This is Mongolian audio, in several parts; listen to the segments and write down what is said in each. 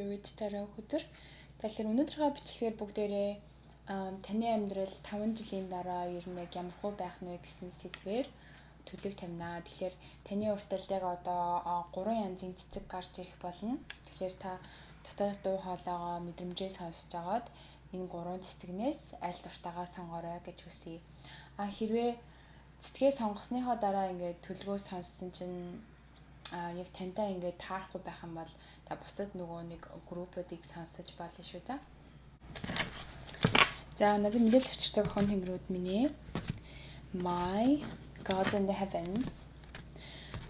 fluid дараа өдөр. Тэгэхээр өнөөдрийнхөө бичлэгээр бүгдээрээ таны амьдрал 5 жилийн дараа ер нь яг ямар хөө байх нь вэ гэсэн сэдвээр төлөв тамина. Тэгэхээр таны уртад яг одоо 3 янзын цэцэг гарч ирэх болно. Тэгэхээр та дотоод дуу хоолойгоо мэдрэмжээ сонсож агаад энэ 3 цэцэгнээс аль дуртайгаа сонгоорой гэж хүсье. Хэрвээ цэцгээ сонгосныхоо дараа ингээд төлгөө сонссон чинь яг тантай ингээд таарахгүй байх юм бол та бусад нөгөө нэг группуудыг сонсож болно шүү за. За надад мэдээлэл авчирдаг хон тэнгэрүүд минь My God in the Heavens.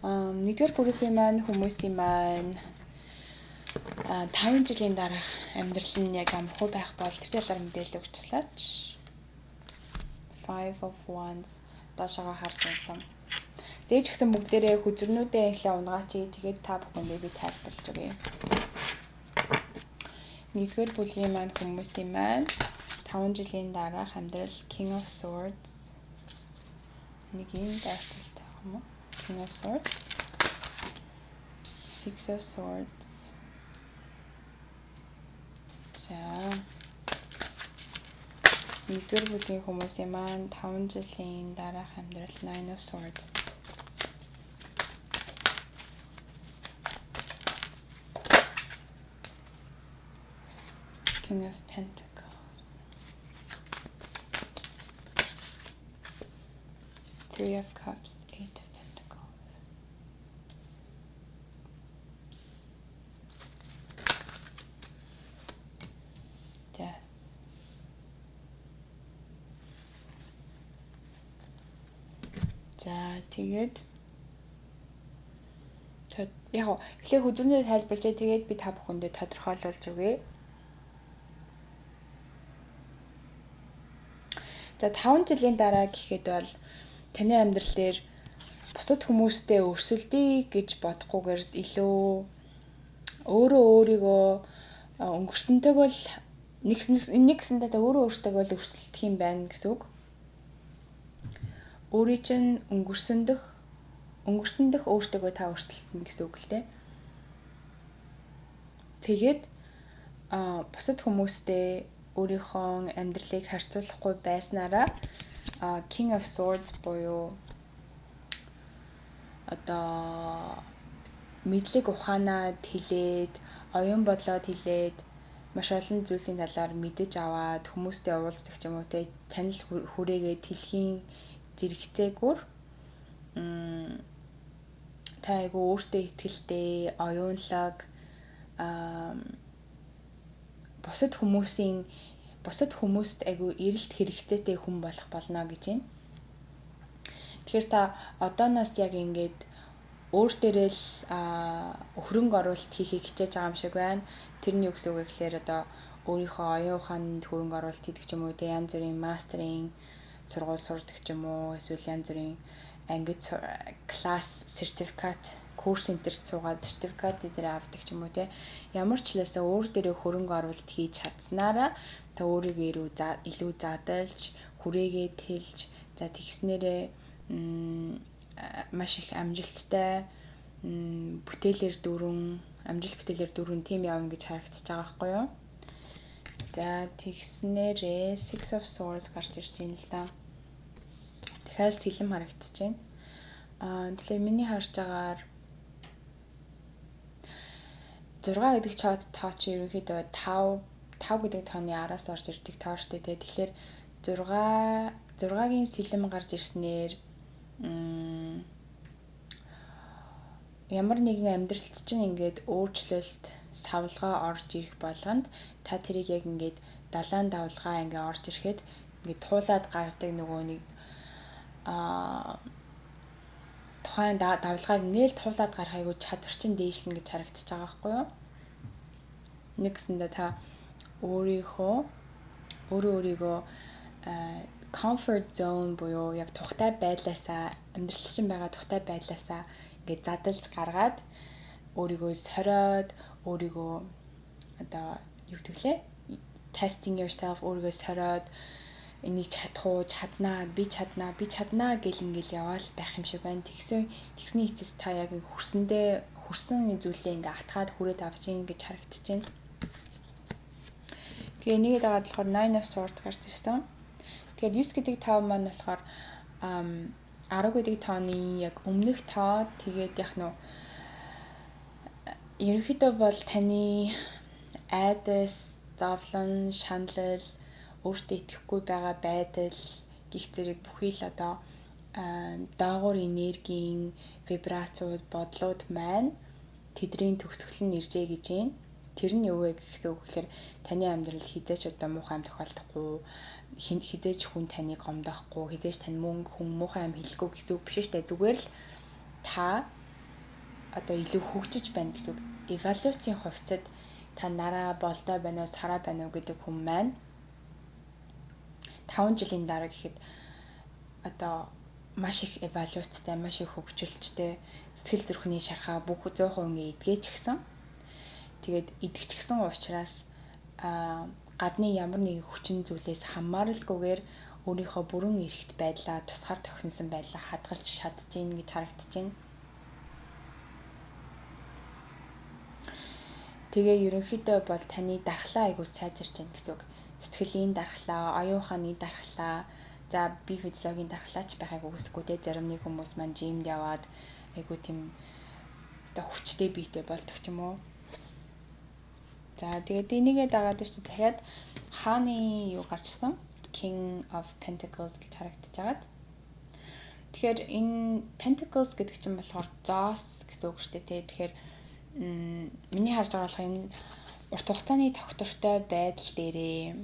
Нэгдүгээр группийн маань хүмүүсийн маань 5 жилийн дараах амьдрал нь яг амархуу байх бол тэр талаар мэдээлэл өгч туслаач. 5 of Wands доошоо харж байсан. Зээж гисэн бүгдээрээ хүзрнүүдээ эхлээ унгаач. Тэгээд та бүхэндээ би тайлбарлаж өгье. Нэгдүгээр бүлгийн маань хүмүүсийн маань 5 жилийн дараах амьдрал King of Swords. Нэг юм дайрталтай юм уу? King of Swords. Six of Swords. За. Нэгдүгээр бүлгийн хүмүүсийн маань 5 жилийн дараах амьдрал Nine of Swords. King of Pentacles. Three of Cups, Eight of Pentacles. Death. За тэгээд яг эхлээ хүзрнээ тайлбарлая. Тэгээд би та бүхэндээ тодорхойлуулж өгье. За 5 жилийн дараа гэхэд бол таны амьдрал дээр бусад хүмүүстэй өрсөлдөе гэж бодохгүйгээр илүү өөрөө өөрийгөө өнгөрсөнтэйг л нэгсэндээ өөрөө өөртөөгөө л өрсөлдөх юм байна гэсэн үг. Өөрийн чинь өнгөрсөндөх өөртөөгөө та өрсөлдөнө гэсэн үг л дээ. Тэгээд бусад хүмүүстэй өөрийнхөө амьдралыг харьцуулахгүй байснараа King of Swords буюу одоо мэдлэг ухаанаа хэлээд, оюун бодлоод хэлээд маш олон зүйлсийн талаар мэдэж аваад хүмүүстэй уулздаг ч юм уу те танил хүрээгээд хэлхийн зэрэгцээгүүр та айгу өөртөө итгэлтэй, оюунлаг бусад хүмүүст айгу эрэлт хэрэгцээтэй хүн болох болно гэж байна. Тэгэхээр та одооноос яг ингээд өөр дээрээ л хөрөнгө оруулалт хийхийг хичээж байгаа юм шиг байна. Тэрний юу гэсэн үг вэ гэхээр одоо өөрийнхөө оюун ухаанд хөрөнгө оруулалт хийдэг ч юм уу, янз бүрийн мастерын сургууль сурдаг ч юм уу, эсвэл янз бүрийн ангид класс сертификат курс энтер цугаад сертификат дээр авдаг ч юм уу те. Ямар ч хэлээсээ өөр дээрээ хөрөнгө оруулалт хийж чадсанараа та өөрийгөө илүү задалж, хүрээгээд хэлж, за тэгснээрээ маш их амжилттай амжилт бүтээлээр дөрвөн тим явна гэж харагдаж байгаа байхгүй юу? За тэгснээрээ Six of Swords гарч ирж байна л да. Тэгэхээр сэлэм харагдаж байна. Тэгэхээр миний харж байгаагаар 6 гэдэг тоо чи ерөнхийдөө 5 гэдэг тооны араас орж ирдэг тоо штэ тэ. Тэгэхээр 6-гийн сэлэм гарч ирснээр ямар нэгэн амьдралд чинь ингээд өөрчлөлт, савлгаа орж ирэх болгонд та тэрийг яг ингээд далайн давлгаа ингээд орж ирэхэд ингээд туулаад гардаг нөгөө нэг тухайн давлгааг ингээл туулаад гарах айгу чадвар чинь дээшлэн гэж харагдаж байгаа байхгүй юу? Нэгсэндээ та өөрийгөө comfort zone буюу яг тухтай байдлаасаа амьдрал чинь байгаа тухтай байдлаасаа ингээд задалж гаргаад өөрийгөө сороод өөрийгөө одоо юу гэвэл testing yourself өөрийгөө сороод энийг чадах уу, чаднаа, би чаднаа гэл ингээл яваал байх юм шиг байна. Тэгсний эцэс та яг хүрсэн зүйлээ ингээ атгаад хүрээд авч ийн гэж харагдаж байна. Тэгээ энийгээ дагаад болохоор Nine of Swords гарч ирсэн. Тэгээд 9 гэдэг тоо маань болохоор 10 гэдэг тооны яг өмнөх тоо тэгээд яг нөө ерөнхийдөө бол таны айдас, зовлон, шаналл, өөртөө итгэхгүй байгаа байдал гих зэрэг бүхий л одоо доогуур энергийн вибрацууд, бодлууд маань тэдний төгсгөл нь иржээ гэж байна. Тэр нь юу вэ гэхсэн үг гэхээр таны амьдрал хизээч одоо муухай юм тохиолдохгүй, хизээч хүн таныг гомдоохгүй, хизээч тань хүн муухай юм хэлэхгүй гэсэн үг биш шүү дээ. Зүгээр л та одоо илүү хөгжиж байна гэсэн үг. Эволюцийн хувьцад та нараа болдоо байна уу, цараа байна уу гэдэг хүн маань 5 жилийн дараа гэхэд одоо маш их эволюцтай, маш их хөгжилттэй сэтгэл зүрхний шархаа бүх 100% ингээ эдгэж гисэн. Тэгээд идэгчгсэн учраас гадны ямар нэгэн хүчин зүйлээс хамааралгүйгээр өөрийнхөө бүрэн эрхт байдлаа, тусгаар тохиносон байдлаа хадгалж чадчихээн гэж харагдаж байна. Тэгээ ерөнхийдөө бол таны дархлаа айгуу сайжирч байна гэсэн үг. Сэтгэлийн дархлаа, оюуханы дархлаа, за бие физиологийн дархлаач байхыг үгүйсэхгүй те. Зарим нэг хүмүүс маань жимд яваад айгуу тийм одоо хүчтэй биетэй болдог ч юм уу. За тэгээд энийгээ дагаад ч дахиад хааны юу гарч ирсэн? King of Pentacles гэж харагдаж байгаад. Тэгэхээр энэ Pentacles гэдэг чинь болохоор зоос гэсэн үг шүү дээ тий. Тэгэхээр миний харж байгаа болох энэ урт хугацааны тогтвортой байдал дээрээ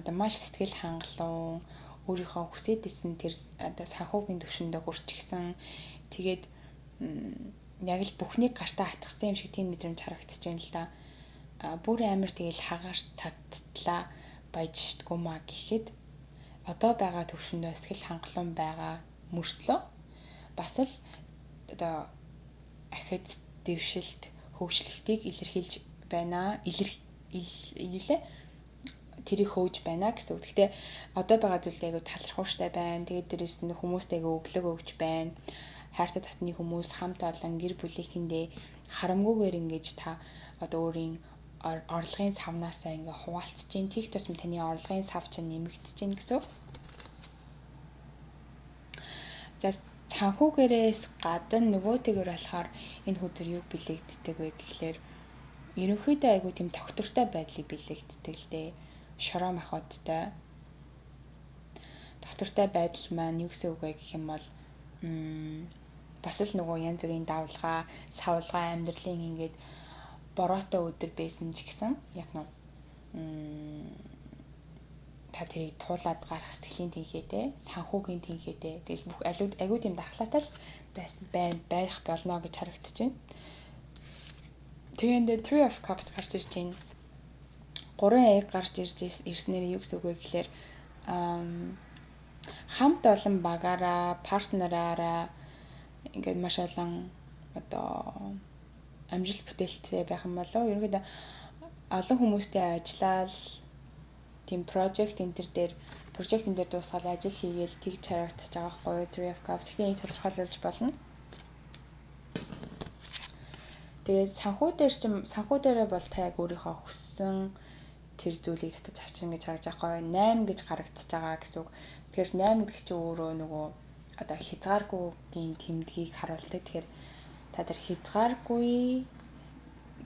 одоо маш сэтгэл хангалуун өөрийнхөө хүсэж исэн тэр одоо санхүүгийн төвшөндөө хүрчихсэн. Тэгээд яг л бүхнийг гартаа хатгсан юм шиг тийм мэдрэмж харагдаж байна л да. Бүр амар тэгэл хагаарч цадтлаа баяждггүй маа гэхэд одоо байгаа төвшөндөө сэтгэл хангалуун байгаа мөртлөө бас л одоо ахиц дэвшилт хөгжлөлтийг илэрхийлж байна. Тэрийг хөөж байна гэсэн үг. Гэхдээ одоо байгаа зүйлээ айгу талархууштай байна. Тэгээд дээрэс нь хүмүүстээ өглөг өгч байна. Хайртай татны хүмүүс хамт олон гэр бүлийнхэндээ харамгүйгээр ингэж та одоо өөрийн орлогын савнаасаа ингээ хуваалцж чинь тийх тусам таны орлогын сав чинь нэмэгдэж чинь гэсэн үг. За санхүүгээрээс гадна нөгөөтэйгэр болохоор энэ хүзэр юу бэлэгддэг вэ гэхлээр ерөнхийдөө айгу тийм тогтвортой байдлыг бэлэгддэг л дээ. Шороо махбодтой. Тогтвортой байдал маань юу гэсэн үг вэ гэх юм бол бас л нөгөө янз бүрийн давлгаа, савлгаа амьдралын ингээд бороотой өдөр байсан ч гэсэн яг нь та тэрийг туулаад гарах сэтгэлийн тэнхээтэй, санхүүгийн тэнхээтэй тэгэл бүх аливаа тийм дархлаатай л байх болно гэж харагдаж байна. Тэгээд Three of Cups гарч ирж байна. 3 аяг гарч ирснээр юу гэсэн үг вэ гэхээр хамт олон багаараа, партнераараа ингээд маш олон одоо амжилт бүтээлтэй байх юм болов. Ерөнхийдөө олон хүмүүстэй ажиллаад тийм project энэ дээр дуусгаад ажил хийгээл тэгж харагдаж байгаа байхгүй юу? Three of Cups гэхдээ энийг тодорхойлуулж болно. Тэгээд санхүү дээрээ бол та яг өөрийнхөө хүссэн тэр зүйлийг татаж авчирна гэж харагдаж байгаа байхгүй юу? 8 гэж харагдаж байгаа гэсэн үг. Тэгэхээр 8 гэдэг чинь өөрөө нөгөө одоо хязгааргүйгийн тэмдгийг харуулдаг. Тэгэхээр та тэр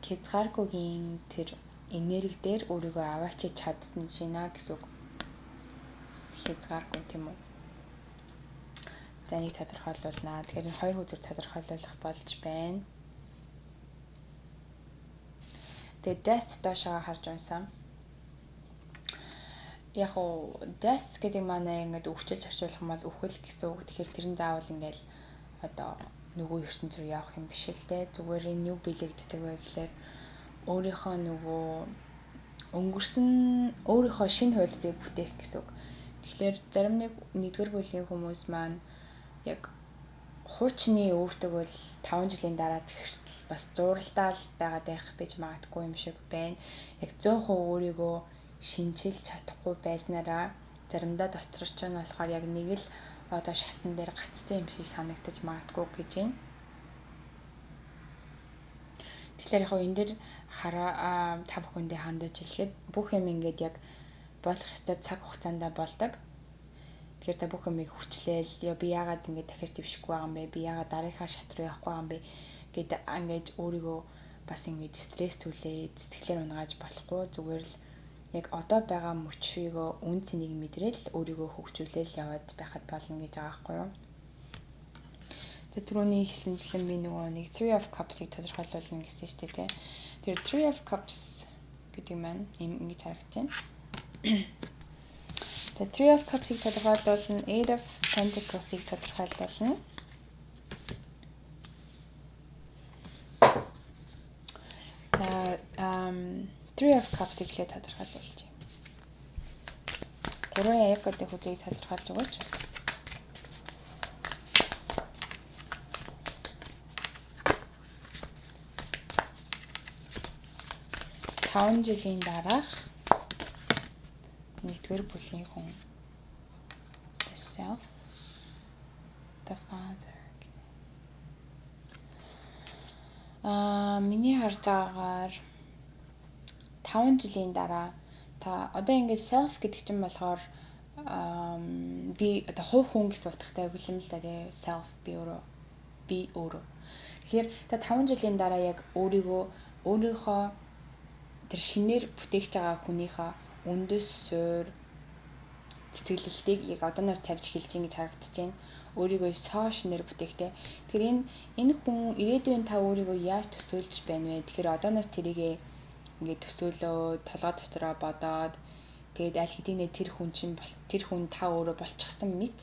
хязгааргүйгийн тэр энерги дээр өөрийгөө аваачиж чадсан жина гэсэн үг. Хязгааргүй тийм үү. За энийг тодорхойлуулнаа. Тэгэхээр энэ хоёр хүзэр тодорхойлуулах болж байна. Тэгээд death доошоо харж унсан. Яг уу death гэдэг маань ингээд өвчлөж харьцуулах юм бол үхэл гэсэн үг. Тэгэхээр тэрэн заавал ингээд одоо нөгөө ертөнц рүү явах юм биш л дээ. Зүгээр энэ юу бэлэгддэг вэ гэхээр өөрийнхөө нөгөө өнгөрсөн өөрийнхөө шинэ хувилбарыг бүтээх гэсэн үг. Тэгэхээр зарим нэгдүгээр бүлгийн хүмүүс маань яг хуучны өөртөг бол 5 жилийн дараа ч ихтэл бас зуралдаал байгаад байх байж магадгүй юм шиг байна. Яг 100% өөрийгөө шинчилж чадахгүй байснараа заримдаа доторч нь болохоор яг нэг л одоо шатн дээр гацсан юм шиг санагдаж магадгүй гэж байна. Тэгэхээр яг энэ дэр та бүхэндээ хандаж хэлэхэд бүх юм ингээд яг болох ёстой цаг хугацаанд болдог. Тэгэхээр та бүх юмыг хүчлээл би яагаад ингэж дахиж твшихгүй байгаа юм бэ? Би яагаад дараагийнхаа шат руу явахгүй байгаа юм бэ? Гэт ингэж өөрийгөө бас ингэж стресс түлээд сэтгэлээр унгааж болохгүй. Зүгээр л яг одоо байгаа мөчийгөө үн цэнийг мэдрээл өөрийгөө хөгжүүлээл яваад байхад болно гэж байгаа байхгүй юу? За түрүүний хэлсэнчлэн би нөгөө нэг Three of Cups-ыг тодорхойлуулна гэсэн шүү дээ. Тэр Three of Cups гэдэг маань ингэж харагдаж байна. За Three of Cups-ыг тодорхойлуулна, Eight of Pentacles-ыг тодорхойлуулна. За Three of Cups-ыг л тодорхойлуулж байна. 3 аяг гэдэг хүлээг тодорхойлж өгөөч. Таван жилийн дараах нэгдүгээр бүлгийн хүн. The self, the father. Миний харж байгаагаар 5 жилийн дараа та одоо ингээд self гэдэг чинь болохоор би одоо хувь хүн гэсэн утгатай үг юм л да тий self би өөрөө. Тэгэхээр та 5 жилийн дараа яг өөрийнхөө тэр шинээр бүтээгч байгаа хүнийхээ үндэс суур цэцэглэлтийг яг одооноос тавьж хэлж ин гэж харагдаж байна. Өөрийгөө соо шинээр бүтээхтэй. Тэгэхээр энэ хүн ирээдүйн та өөрийгөө яаж төсөөлж байна вэ? Тэгэхээр одооноос тэрийгээ ингээд төсөөлөө толгой дотороо бодоод тэгээд аль хэдийнэ тэр хүн та өөрөө болчихсон мэт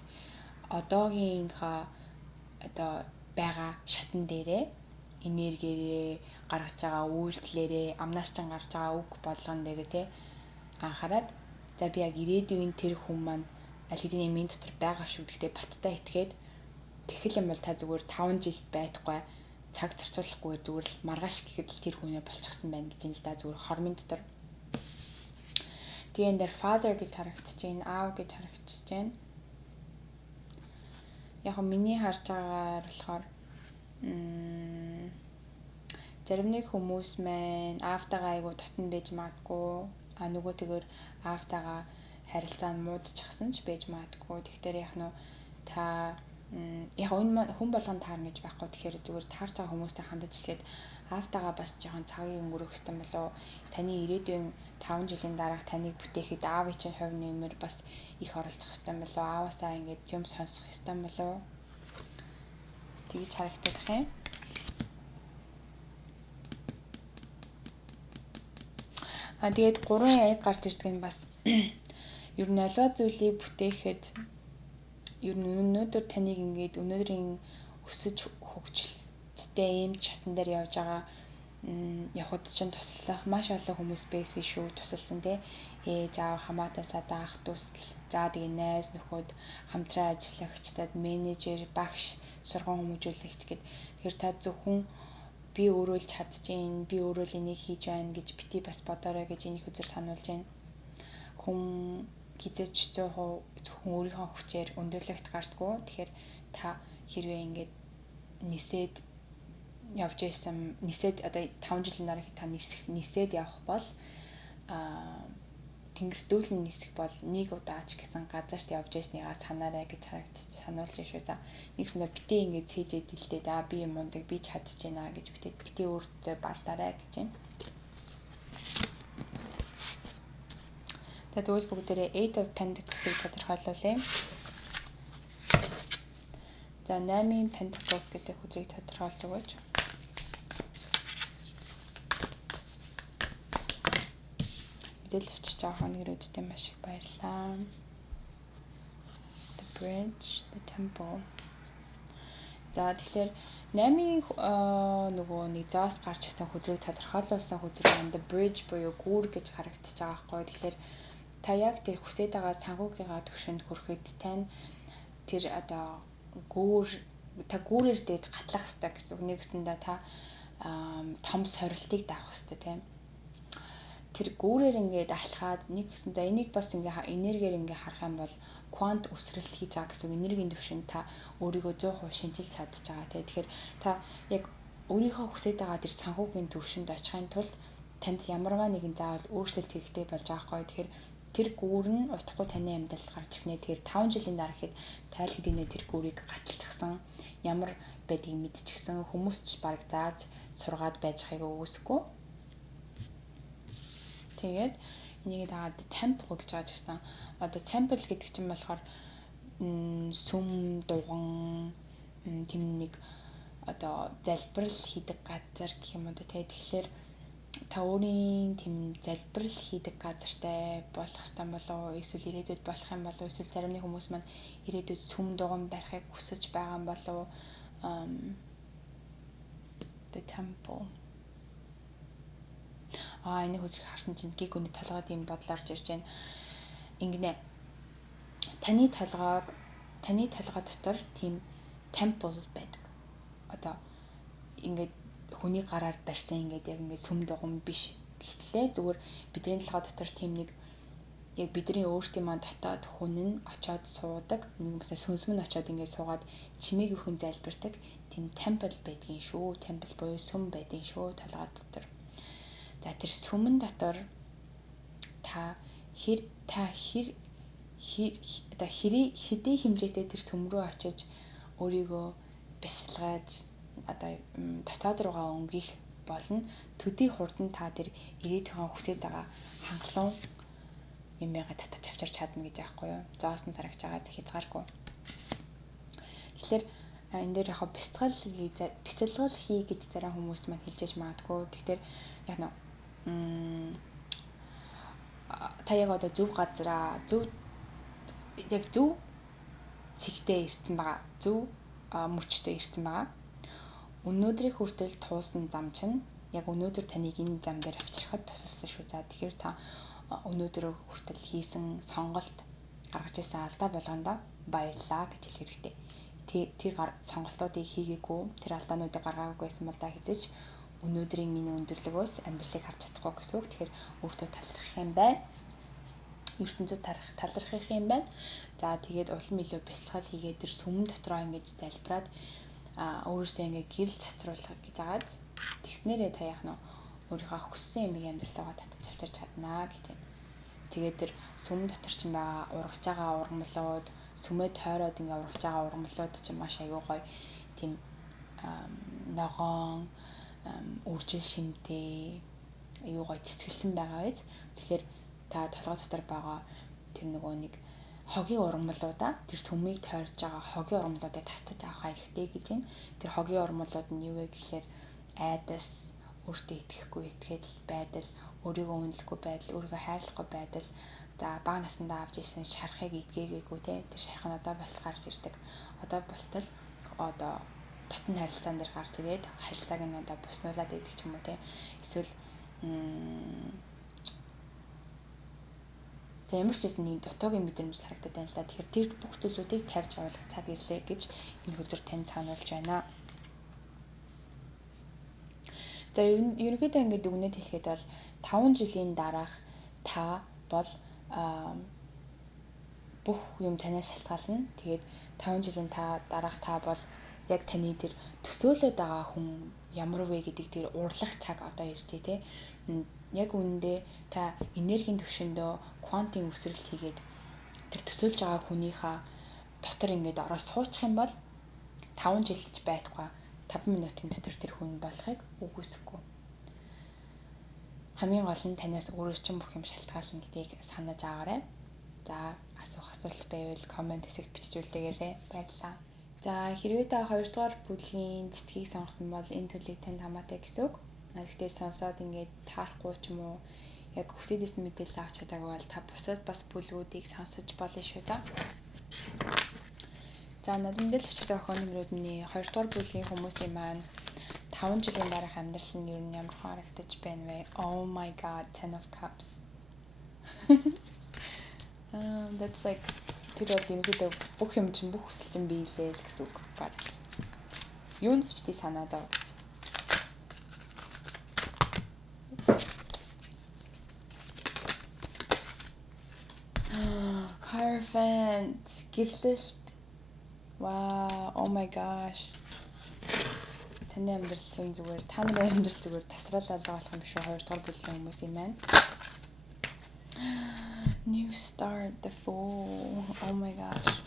одоогийнхаа одоо байгаа шатн дээрээ энергиэрээ гаргаж байгаа үйлдэлээрээ амнаас ч гарч байгаа үг болгон дээрээ те анхаарад за би яг ирээдүйн тэр хүн маань аль хэдийн минь дотор байгаа шүү гэхдээ баттай итгээд тэгэл юм бол та зүгээр 5 жил байхгүй цаг зарцуулахгүй зүгээр л маргааш гэхэд л тэр хүнээ болчихсон байна гэж л да зүгээр хормын дотор. Тэгээд энэ дээр father гэж харагдаж байна, аав гэж харагдаж байна. Яг нь миний харж байгаагаар болохоор зарим нэг хүмүүс маань аавтайгаа айгу татна байж магадгүй. Нөгөө тэгэр аавтайгаа харилцаа нь муудчихсан ч байж магадгүй. Тэгэхээр яг нь та яг энэ хүн болгонд таарна гэж байхгүй. Тэгэхээр зүгээр таарч байгаа хүмүүстэй хандаж хэлэхэд аавтайгаа бас жоохон цагийг өнгөрөх хэрэгтэй болов. Таны ирээдүйн 5 жилийн дараах таныг бүтээхэд аавын чинь хувь нэмэр бас их оролцох хэрэгтэй болов. Ааваасаа ингэж юм сонсох хэрэгтэй болов. Тэгж харагдах юм. Тэгээд 3 аяг гарч ирдэг нь бас ер нь аливаа зүйлийг бүтээхэд ер нь өнөөдөр таныг ингээд өнөөдрийн өсөж хөгжилттэй ийм чатан дээр явж байгаа явхад чинь туслах маш олон хүмүүс байсан шүү тусалсан те ээж аав хамаатасаа даах дус гэл за тэгээ найз нөхөд хамтран ажиллагчдад менежер багш сургууль хүмүүжүүлэгч гэд тэгэхээр та зөвхөн би өөрөө л чадчихээн би өөрөө л энийг хийж байна гэж бити бас бодоорой гэж энийг үзэр сануулж байна. Хүн хизээч 100% зөвхөн өөрийнхөө хүчээр өндөрлөгт гардггүй. Тэгэхээр та хэрвээ ингээд нисээд явж байсан нисээд одоо 5 жилийн дараа та нисээд явах бол тэнгэрдүүлэн нисэх бол нэг удаач гэсэн газарт явж байсныг санаарай гэж сануулж шүү. За нэгсэндээ битээ ингэж цээжээ дэлдээд би юм ундаг би чадчихэна гэж битээ өөртөө бардаарай гэж байна. Тэгвэл бүгдээрээ Eight of Pentacles-ыг тодорхойлуулъя. За 8-ын Pentacles гэдэг хүчийг тодорхойлж өгөөч. Мэдээлэл авчирч байгаа хоногруудтай маш их баярлалаа. The Bridge, the Temple. За тэгэхээр 8-ын нөгөө нэг зоос гарч ирсэн хүзрийг тодорхойлуулсан хүзрийг the bridge буюу гүүр гэж харагдаж байгаа байхгүй. Тэгэхээр та яг тэр хүсэж байгаа санхүүгийнхаа түвшинд хүрэхэд тань тэр одоо гүүрээр дээд гатлах хэрэгтэй гэсэн үг. Нэгсэндээ та том сорилтыг давах хэрэгтэй тийм. Тэр гүүрээр ингээд алхаад нэгсэндээ энийг бас ингээ энергиэр ингээ харах юм бол квант өсрэлт хийж байгаа гэсэн энергийн түвшинд та өөрийгөө 100% шинжилж чадж байгаа тийм. Тэгэхээр та яг өөрийнхөө хүсэж байгаа тэр санхүүгийн түвшинд очихын тулд танд ямарваа нэгэн заавал өөрчлөлт хэрэгтэй болж байгаа хгүй. Тэгэхээр тэр гүүр нь утгагүй таны амьдралд гарч ирнэ. Тэгэхээр 5 жилийн дараа ихэд тайл хэдийнэ тэр гүүрийг гаталчихсан ямар байдгийг мэдчихсэн хүмүүс ч баг зааж сургаад байж байгааг үгүйсэхгүй. Тэгээд энийг дагаад temple гэж байгаа гэсэн. Одоо temple гэдэг чинь болохоор сүм дуган тэм нэг одоо залбирал хийдэг газар гэх юм уу те. Тэгэхээр та өөрийн тэм залбирал хийдэг газартай болох хэвээр болов эсвэл ирээдүйд болох юм болов эсвэл зарим нэг хүмүүс маань ирээдүйд сүм дуган барихыг хүсэж байгаа юм болов the temple энийг үзэх харсан чинь гиг үний толгойд юм бодол орж ирж байна. Ингэнэ таны толгой дотор тийм temple байдаг. Одоо ингээд хүний гараар барьсан ингээд яг ингээд сүм дуган биш. Гэхдээ зүгээр бидний толгой дотор тийм нэг яг бидний өөрсдийн маань дотоод хүн нь очиод суудаг. Нэг бас сүнс мөн очиод ингээд суугаад чимээг өхөн залбирдаг. Тийм temple байдгийн шүү. Temple буюу сүм байдгийн шүү толгой дотор. За тэр сүмэн дотор та хэдий хэмжээтэй тэр сүм рүү очиж өөрийгөө бясалгаж одоо дотоод руугаа өнгөх болно. Төдий хурдан та тэр ирээдүйн хүсэж байгаа хангалуун юмгаа татаж авчирч чадна гэж аахгүй юу. Зоос нь тарагч байгаа хязгааргүй. Тэгэхээр энэ дээр яг бясалгал хий гэж зарим хүмүүс маань хэлжээж магадгүй. Тэгэхээр яг та яг одоо зөв газараа зөв цэгтээ ирсэн байгаа. Зөв мөчтэй ирсэн байгаа. Өнөөдрийн хүртэл туусан зам чинь яг өнөөдөр таныг энэ зам дээр авчирхад тусалсан шүү. За тэгэхээр та өнөөдөр хүртэл хийсэн сонголт гаргаж ирсэн алдаа болгондоо баярлалаа гэж хэлэх хэрэгтэй. Тэр сонголтуудыг хийгээгүй, тэр алдаануудыг гаргаагүй байсан бол та хэзээч өнөөдрийн миний өндөрлөгөөс амьдралыг харж чадахгүй гэсэн үг. Тэгэхээр өөртөө талархах юм байна. ертөнцөд талархах юм байна. За тэгээд улам илүү бяцлал хийгээд тэр сүм дотроо ингэж залбираад өөрөөсөө ингэ гэрэл цацруулах гэж агаад тэгснээрээ та яах нь өөрийнхөө хүссэн юмыг амьдралаа татаж авчирч чаднаа гэж байна. Тэгээд тэр сүм дотор ч юм байгаа ургаж байгаа ургамлууд, сүмээ тойроод ингэ ургаж байгаа ургамлууд ч маш аюу гой тийм ногоон үржил шимтэй аюу гой цэцгэлсэн байгаа биз. Тэгэхээр та толгой дотор байгаа тэр нөгөө нэг хогийн ургамлуудаа тэр сүмийг тойрж байгаа хогийн ургамлуудыг тасдаж авах хэрэгтэй гэж байна. Тэр хогийн ургамлууд нь юу вэ гэхээр айдас, өөртөө итгэхгүй итгээд байдал, өөрийгөө үнэлэхгүй байдал, өөрийгөө хайрлахгүй байдал, за бага насндаа авч ирсэн шархыг идгээгээгүй те тэр шарх нь одоо болтол гарч ирдэг. Одоо болтол одоо дотн харилцаан дээр гарч ирээд харилцааг нь одоо буснуулаад идэх ч юм уу те эсвэл за ямар ч байсан нэг дутуугийн мэдрэмж харагдаад байна л да. Тэгэхээр тэр бүх зүйлүүдийг тавьж явуулах цаг ирлээ гэж энэ хөзөр тань сануулж байна. За ерөнхийдөө ингээд дүгнэж хэлэхэд бол 5 жилийн дараах та бол бүх юм танаас шалтгаална. Тэгээд 5 жилийн дараах та бол яг таны тэр төсөөлөд байгаа хүн ямар вэ гэдэг тэр урлах цаг одоо иржээ те. Яг үүндээ та энергийн төвшөндөө квантын өсрэлт хийгээд тэр төсөөлж байгаа хүнийхээ дотор ингээд ороод суучих юм бол 5 жил гэж байхгүй 5 минутын дотор тэр хүн болохыг үгүйсэхгүй. Хамгийн гол нь танаас өөрөөс чинь бүх юм шалтгаална гэдгийг санаж аваарай. За асуулт байвал комент хэсэгт бичиж үлдээгээрэй. Баярлалаа. За хэрвээ та 2 дугаар бүлгийн цэцгийг сонгосон бол энэ төлөвийг танд хамаатай гэсэн үг. Гэхдээ сонсоод ингээд таарахгүй ч юм уу яг хүсэж исэн мэдээлэл авч чадаагүй бол та бусад бас бүлгүүдийг сонсож болно шүү та. За надад өчигдөр охин нэмрүүд миний 2 дугаар бүлгийн хүмүүсийн маань 5 жилийн дараах амьдрал нь ер нь ямар харагдаж байна вэ? Oh my god, 10 of cups. That's like тэр бол ерөнхийдөө бүх юм чинь бүх хүсэл чинь биелээ л гэсэн үг баг. Юунд ч бити санаад авах. Hierophant, гэрлэлт. Wow, oh my gosh. Таны амьдрал чинь зүгээр, та нарын амьдрал зүгээр тасрал алга болох юм шүү 2 дугаар бүлгийн хүмүүс юм байна. New Start, The Fool. Oh my gosh.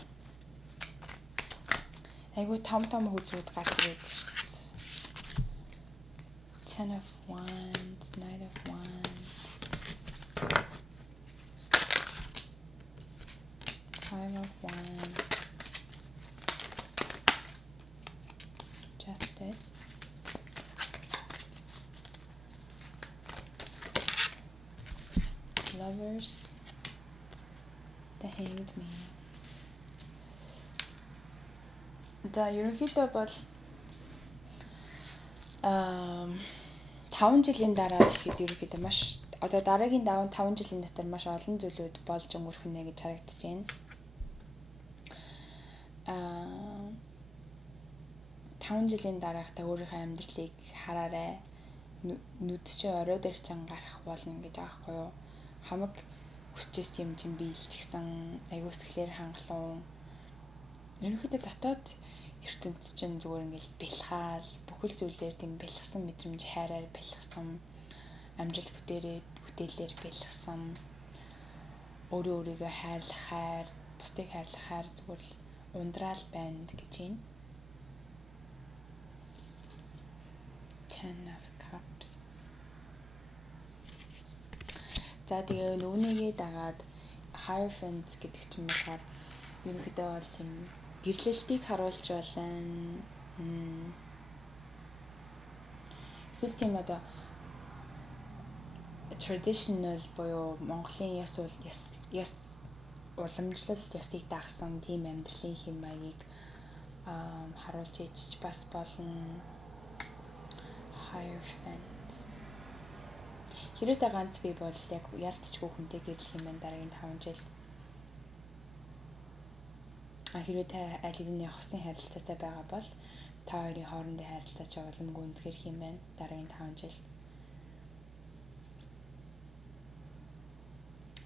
Айгу том хүзүүд гарч ирээд шүү дээ. Ten of Wands, Knight of Wands, Five of Wands, Justice, Lovers, The Hanged Man. За ерөнхийдөө бол 5 жилийн дараа гэхэд ерөнхийдөө маш одоо дараагийн 5 жилийн дотор маш олон зүйлүүд болж өнгөрөх нэ гэж харагдаж байна. 5 жилийн дараахта өөрийнхөө амьдралыг хараарай. Нүд чинь орой дээр чинь гарах болно гэж байгаа байхгүй юу? Хамаг хүсчээс юм чинь биелчихсэн, аягүй сэтгэлээр хангалуун. Ерөнхийдөө дотоод ертөнц чинь зүгээр ингээл бэлхаал, бүхэл зүйлээр тийм бэлгсэн мэдрэмж хайраар бэлгсэн, амжилт бүтээлээр бэлгсэн, өөрөө өөрийгөө хайрлах хайр, бусдыг хайрлах хайр зүгээр л ундраал байна гэж байна. Ten of Cups. За тэгээ нөгнийгээ дагаад Hierophant гэдэг чинь болохоор ерөнхийдөө бол тийм гэрлэлтийг харуулж байна. Эсвэл тийм одоо traditional буюу Монголын яс уламжлалт ясыг дагсан тийм амьдралын хэм маягийг харуулж ичж бас болно. Hierophant. Хэрвээ ганц би бол яг ялцчгүй хүнтэй гэрлэх юм байна дараагийн 5 жил. Хэрвээ та аль хэдийн хосын харилцаатай байгаа бол та хоёрын хоорондын харилцаа ч уламгүй үнсгэрх юм байна дараагийн 5 жил.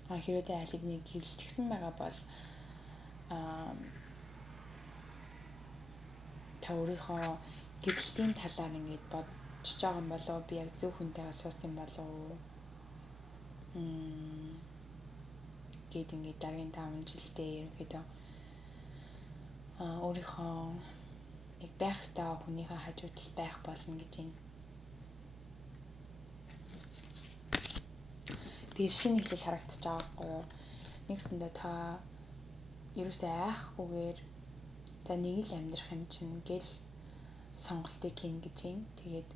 Хэрвээ та аль хэдийн гэрлэлчихсэн байгаа бол та өөрийнхөө гэрлэлийн талаар ингэж бодож байгаа юм болов би яг зөв хүнтэйгээ суусан болов гээд ингэж дараагийн 5 жилдээ ерөнхийдөө өөрийнхөө яг байх ёстой хүнийхээ хажууд л байх болно гэж байна. Тэгээ шинэ ихлэл харагдаж байгаа байхгүй юу? Нэгсэндээ та ерөөсөө айхгүйгээр за нэг л амьдрах юм чинь гэл сонголтыг хийн гэж байна. Тэгээд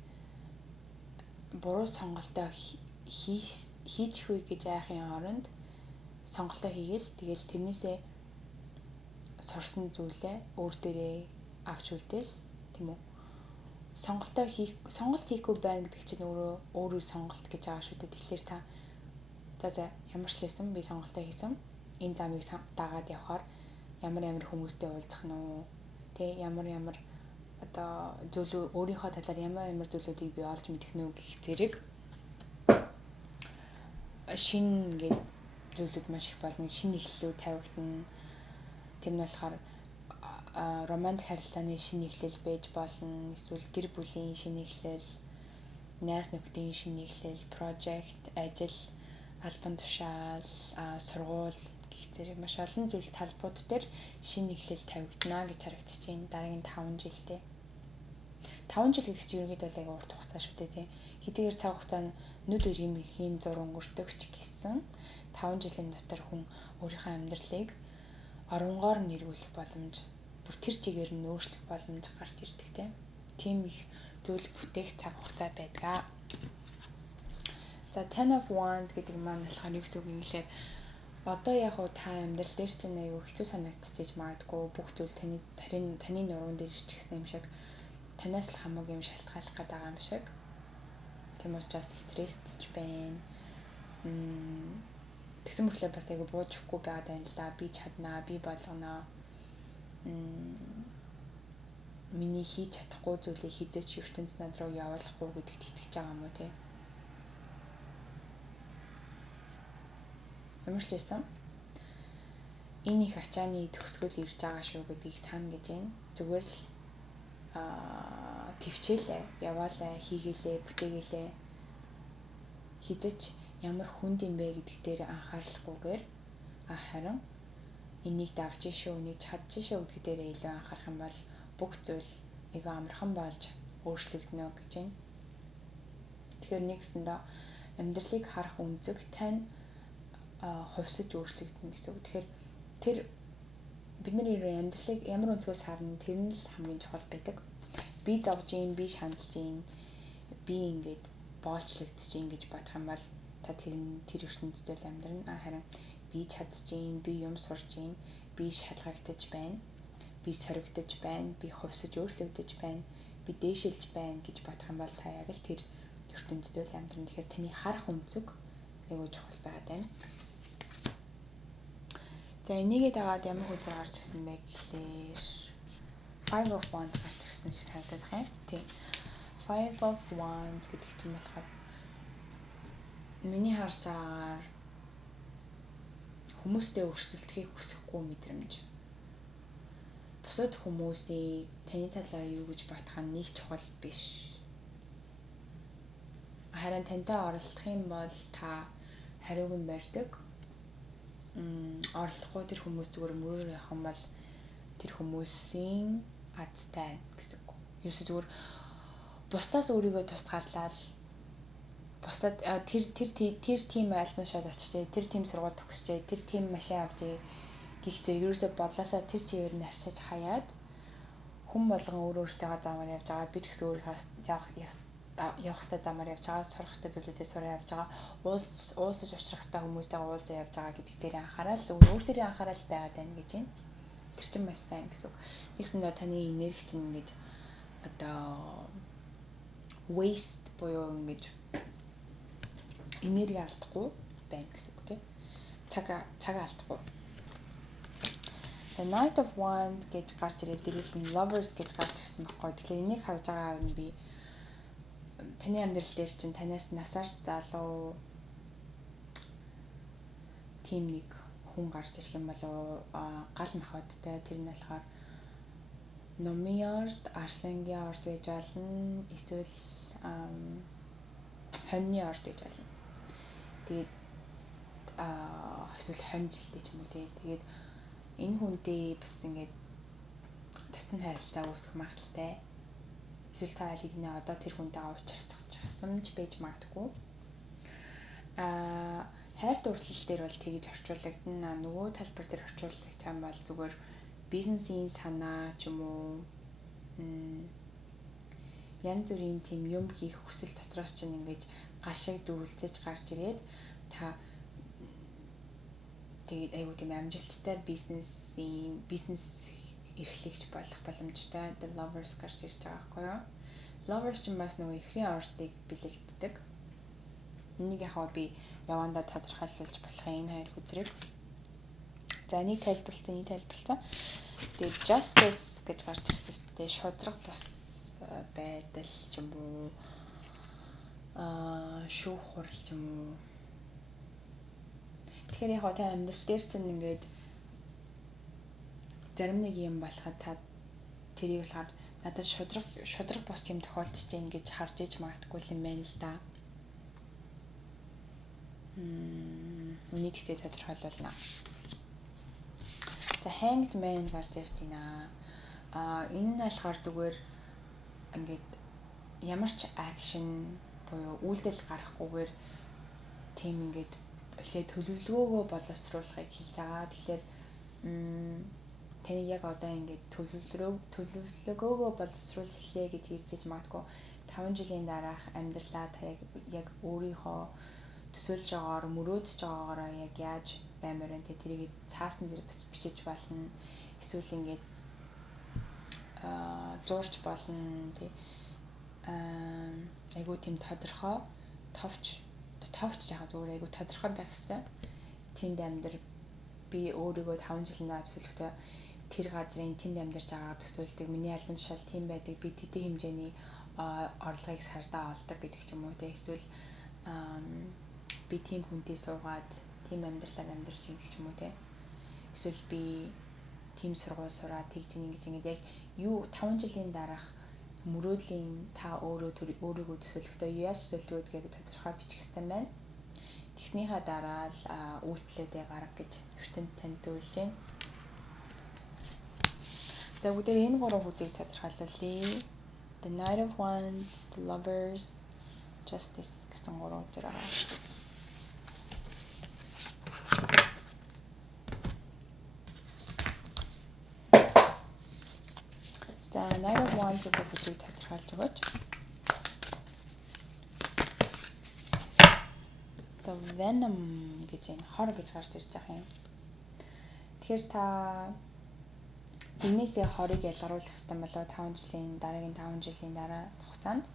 буруу сонголтоо хийж хүй гэж айхын оронд сонголтоо хийгээл тэгэл тэрнээсээ сурсан зүйлээ өөр дээрээ авч үлдээл тийм үү? Сонголт хийхгүй байна гэдэг чинь өөрөө сонголт гэж байгаа шүү дээ. Тэгэхээр та за ямар ч хэлсэн би сонголтоо хийсэн. Энэ замыг дагаад явхаар ямар хүмүүстэй уулзах нь уу? Тэ ямар одоо зүйлүүд өөрийнхөө талаар ямар зүйлүүдийг би олж мэдэх нь үү гэх зэрэг шинэ ингээд зүйлүүд маш их болно. Шинэ эхлэлүүд тавигдана. Тэр нь болохоор романтик харилцааны шинэ эхлэл байж болно. Эсвэл гэр бүлийн шинэ эхлэл, найз нөхдийн шинэ эхлэл, project, ажил, албан тушаал, сургууль гэх зэрэг маш олон зүйл талбууд дээр шинэ эхлэл тавигдана гэж харагдаж байна. Дараагийн 5 жилдээ. 5 жил гэдэг чинь ерөнхийдөө л урт хугацаа шүү дээ тийм. Хэдийгээр цаг хугацаа нүд иргэнхийн зур өнгөртөгч гэсэн 5 жилийн дотор хүн өөрийнхөө амьдралыг оронгоор нь эргүүлэх боломж, бүр тэр чигээр нь өөрчлөх боломж гарч ирдэг тийм их зүйл бүтээх цаг хугацаа байдаг. За Ten of Wands гэдэг маань болохоор юу гэсэн үг юм гэхээр одоо яг та амьдрал дээр чинь аюу хэцүү санагдчихэж магадгүй бүх зүйл таны нуруунд дээр ирчихсэн юм шиг танаас л хамаагүй юм шалтгааллах гэдэг юм шиг. Тийм учраас стрессч байна. Тэгсэн мэтлээ бас аягүй буучихгүй байгаад байна л да. Би чаднаа, би болгоноо. Миний хийж чадахгүй зүйлийг хизээч ертөнц над руу явуулахгүй гэдэгт итгэж байгаа юм уу те? Ямар ч байсан энэ их ачааны төгсгөл ирж байгаа шүү гэдгийг сана гэж байна. Зүгээр л твчээлээ, яваалаа, хийгээлээ, бүтээгэлээ. Хизээч ямар хүнд юм бэ гэдэгт дээр анхааралгүйгээр Харин энийг давж шүү, энийг чадж шүү гэдэг дээрээ илүү анхаарах юм бол бүх зүйл айгүй амархан болж өөрчлөгдөнө гэж байна. Тэгэхээр нэгсэндээ амьдралыг харах үнцэг тань хувьсаж өөрчлөгдөнө гэсэн үг. Тэгэхээр тэр бидний амьдралыг ямар өнцгөөс харна тэр нь л хамгийн чухал байдаг. Би зовж ийн, би шаналж ийн, би ингээд боолчлогдож ийн гэж бодох юм бол та тэр ертөнцид л амьдрна. Харин би чадж ийн, би юм сурж ийн, би шалгагдаж байна, би соригдож байна, би хувьсаж өөрчлөгдөж байна, би дээшилж байна гэж бодох юм бол та яг л тэр ертөнцид л амьдрна. Тэгэхээр таны харах үнцэг айгүй чухал байгаад байна. За энийгээ дагаад ямар хүнээр гарч ирсэн бэ гэхлээр Five of Wands гарч ирсэн шиг санагдаад байна. Тийм. Five of Wands гэдэг чинь болохоор миний харж байгаагаар хүмүүстэй өрсөлдөхийг хүсэхгүй мэдрэмж. Бусад хүмүүсийг таны талаар юу гэж бодох нь нэг чухал биш. Харин тантай оролцох юм бол та хариуг нь барьдаг. Орлохгүй тэр хүмүүс зүгээр мөрөөр явах юм бол тэр хүмүүсийн азтай гэсэн үг. Юусе зүгээр бусдаас өөрийгөө тусгаарлаад бусад тэр тим альбомшоод очижээ, тэр тим сургууль төгсчээ, тэр тим машин авчээ гих зэрэг ерөөсө бодлосоо тэр чигээр нь харшиж хаяад хүн болгон өөртөө замаар явж байгаа, би ч гэсэн өөрийнхөө явах хэвээр замаар явж байгаа, сурах хэвээр төлөвлөдөө сураа явж байгаа, уулзаж уулзах хэвээр хүмүүстэйгээ уулзаа явж байгаа гэдэг дээр анхаарал зөвхөн өөртөө анхаарал байгаад байна гэж байна. Тэр чинь маш сайн гэсэн үг. Тэгсэндээ таны энерги чинь ингэж одоо waste буюу ингэж энерги алдахгүй байна гэсэн үг тийм. Цаг алдахгүй. The Knight of Wands гэж гарч ирээд дээрээс нь Lovers гэж гарч ирсэн баггүй. Тэгэхээр энийг харж байгаагаар нь би таны амьдрал дээр чинь танаас насаар залуу тийм нэг хүн гарч ирэх юм болов гал махбодтай. Тэр нь болохоор Номиорд, Арслангийн орд байж болно. Эсвэл хоньны орд байж болно. Тэгээд эсвэл хонь жилтэй ч юм уу тэгээд энэ хүнтэй бас ингээд татан харилцаа үүсгэх магадaltaй. Эсвэл та аль хэдийн одоо тэр хүнтэйгээ уулзсан ч байж магадгүй. Хайр дурлал дээр бол тэгж орчуулагдана. Нөгөө талбар дээр орчуулагдах юм бол зүгээр бизнесийн санаа ч юм уу янз бүрийн тийм юм хийх хүсэл дотроос чинь ингэж гашиг дүрлцэж гарч ирээд та тэгээд айгуу тийм амжилттай бизнес эрхлэгч болох боломжтой. The Lovers гарч ирж байгаа байхгүй юу? Lovers ч бас нөгөө эхрийн ордыг бэлэгддэг. Энийг яг би явандаа тодорхойлуулж болох энэ хоёр хүзрэг. За энийг тайлбарласан. Тэгээд Justice гэж гарч ирсэн шүү дээ. Шудраг бус байдал ч юм уу шүүх хурал ч юм уу. Тэгэхээр яг та амьдрал дээр чинь ингээд зарим нэг юм болоход та тэрийг болохоор надад шудраг бус юм тохиолдож байна гэж харж иж магадгүй юм байна л да. Үнийг тэгтээ тодорхойлуулна. За Hanged Man гарч ирж байна. Энэ нь болохоор зүгээр ингээд ямар ч акшн буюу үйлдэл гарахгүйгээр тийм ингээд эхлээд төлөвлөгөөгөө боловсруулахыг хэлж байгаа. Тэгэхээр таныг яг одоо ингээд төлөвлөгөөгөө боловсруулж эхлэе гэж ирж магадгүй 5 жилийн дараах амьдралаа та яг өөрийнхөө төсөөлж байгаагаар мөрөөдөж байгаагаараа яг яаж баймаар вэ тэрийг цаасан дээр бас бичиж болно. Эсвэл ингээд зурж болно тий. Айгуу тийм тодорхой товч яхаа зүгээр айгуу тодорхой байх хэрэгтэй. Тэнд амьдр би өөрийгөө 5 жилийн дараа төсөөлөхдөө тэр газрын тэнд амьдарч байгаа төсөөлдөг. Миний альбом тушаал тийм байдаг. Би тэдний хэмжээний орлогыг сардаа олдог гэдэг ч юм уу тий. Эсвэл би тийм хүнтэй суугаад тийм амьдралаар амьдарч юм гэх юм уу тий. Эсвэл би тийм сургууль сураад тэгж ингэж яг юу 5 жилийн дараах мөрөөдлийн та өөрийгөө төсөөлөхдөө яаж төсөөлдөг гэдгийг тодорхой бичих хэрэгтэй байна. Тэгснийхаа дараа л үйлдэлүүдээ гарга гэж ертөнц танд зөвлөж байна. За бүгдээ энэ гурван хүзийг тодорхойлъя. The Knight of Wands, the Lovers, Justice гэсэн гурван хүзээр байгаа. За Knight of Wands гэдэг хүзийг тодорхойлж өгөөч. The Venom гэж энэ хор гэж гарч ирж байгаа юм. Тэгэхээр та энээсээ хорыг ялгаруулах хэрэгтэй болоо 5 жилийн дараагийн 5 жилийн дараа хугацаанд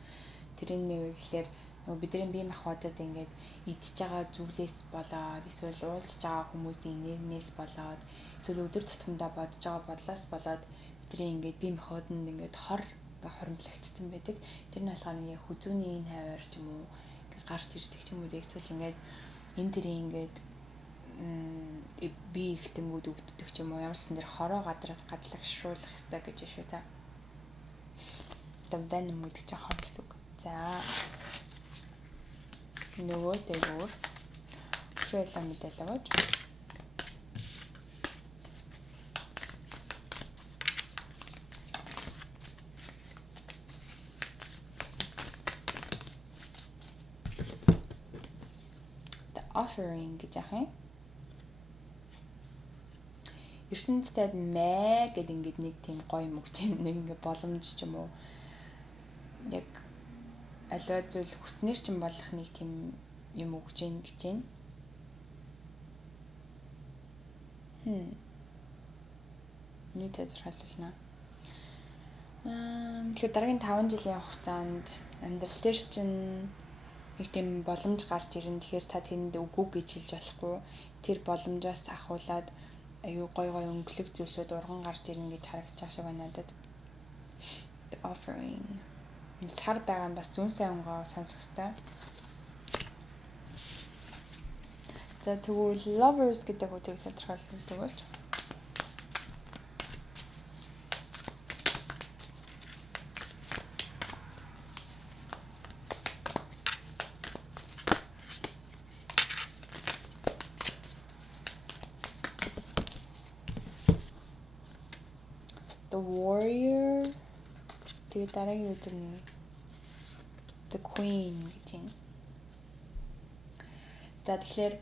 тэрний нэг гэхээр нөгөө бидний бие махбодод ингээд идж байгаа зүйлээс болоод эсвэл уулзж байгаа хүмүүсийн энергиээс болоод эсвэл өдөр тутамдаа бодож байгаа бодлоос болоод бидний ингээд бие махбодод ингээд хор хоримтлагдсан байдаг. Тэр нь болохоор нэг хүзүүний энэ хавар ч юм уу ингээд гарч ирдэг ч юм уу эсвэл ингээд энэ тэрийн ингээд би ихтэнгүүд өвддөг ч юм уу ямарсан тэр хороо гадлагшруулах хэрэгтэй гэж шүү. За. The Venom гэдэг чинь хор гэсэн үг. За. Нөгөө дээгүүр шүйлэн мэдээлэл өгөөч. The Offering гэж яах юм? Ертөнцид мэ гэдэг ингээд нэг тийм гоё юм өгч нэг ингээд боломж ч юм уу яг аливаа зүйл хүснээр ч юм болох нэг тийм юм өгч ийн гэж байна. Нэг тодорхойлуулна. Тэгэхээр дараагийн 5 жилийн хугацаанд амьдрал дээр чинь нэг тийм боломж гарч ирнэ. Тэгэхээр та тэнд үгүй гэж хэлж болохгүй. Тэр боломжоос ахуулаад аюу гой өнгөлөг зүйлсүүд урган гарч ирнэ гэж харагдаж байгаа шиг байна надад. The Offering. Сар байгаа нь бас зүүн сайн өнгөө сонсох хэрэгтэй. За тэгвэл Lovers гэдэг үгийг тодорхойлуулж өгөөч. The Warrior. Тэгээд дараагийн үзэг нь The Queen гэж юм. За тэгэхээр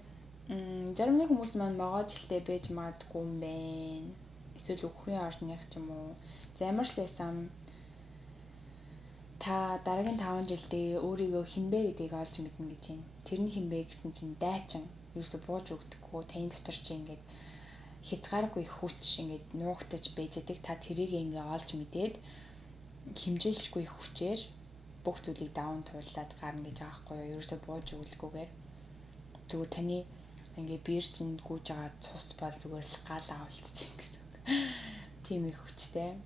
зарим нэг хүмүүс маань могоожилтэй байж магадгүй юм байна. Эсвэл өхрийн орных ч юм уу. За ямар ч байсан та дараагийн 5 жилдээ өөрийгөө хинбэ гэдгийг олж мэднэ гэж байна. Тэрний хинбэ гэсэн чинь дайчин. Ерөөсө бууж өгдөггүй. Таны дотор чи ингээд хязгааргүй хүч ингээд нуугтаж байж байгаа. Та тэрийг ингээ олж мэдээд хэмжээлшгүй хүчээр бүх зүйлийг даун туулаад гарна гэж байгаа байхгүй юу? Ерөөсө бууж өгөлгүйгээр зүгээр таны ингээ биер чинь гүйж байгаа цус бол зүгээр л гал авалтчих гэсэн. Тийм их хүчтэй.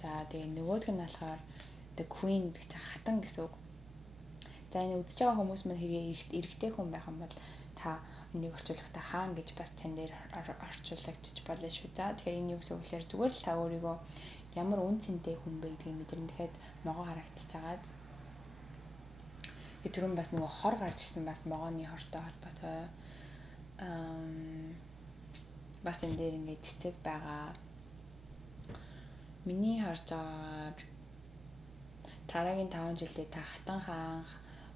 За тэгээ нөгөөх нь болохоор The Queen гэж хатан гэсэн үг. За энэ үзэж байгаа хүмүүс маань хэрэг эрэгтэй хүн байх юм бол та энийг орчуулахдаа хаан гэж бас тань дээр орчуулагдчих болно шүү. За тэгэхээр энэ юу гэсэн үг вэ? Зүгээр л та өөрийгөө ямар үн цэнтэй хүн бэ гэдгийг мэдэрнэ. Тэгэхэд могоо харагдчихж байгаа. Түрүүн бас нөгөө хор гарч ирсэн бас могооны хортой холбоотой. Бас энэ дээр ингээд цэцэг байгаа. Миний харж байгаагаар дараагийн 5 жилдээ та хатан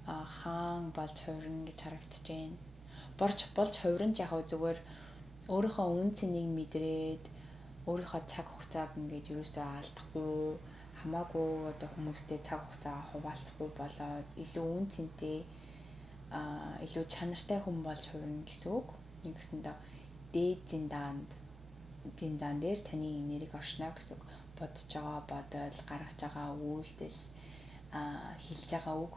хаан болж хувирна гэж харагдаж байна. Болж хувирна яг зүгээр өөрийнхөө үн цэнийг мэдрээд өөрийнхөө цаг хугацааг ингээд юусоо алдахгүй хамаагүй одоо хүмүүстэй цаг хугацаа хуваалцахгүй болоод илүү үн цэнтэй илүү чанартай хүн болж хувирна гэсэн үг. Нэгсэндээ дээд зиндаан дээр таны энерги оршно гэсэн үг. Бодож байгаа бодол, гаргаж байгаа үйлдэл, хэлж байгаа үг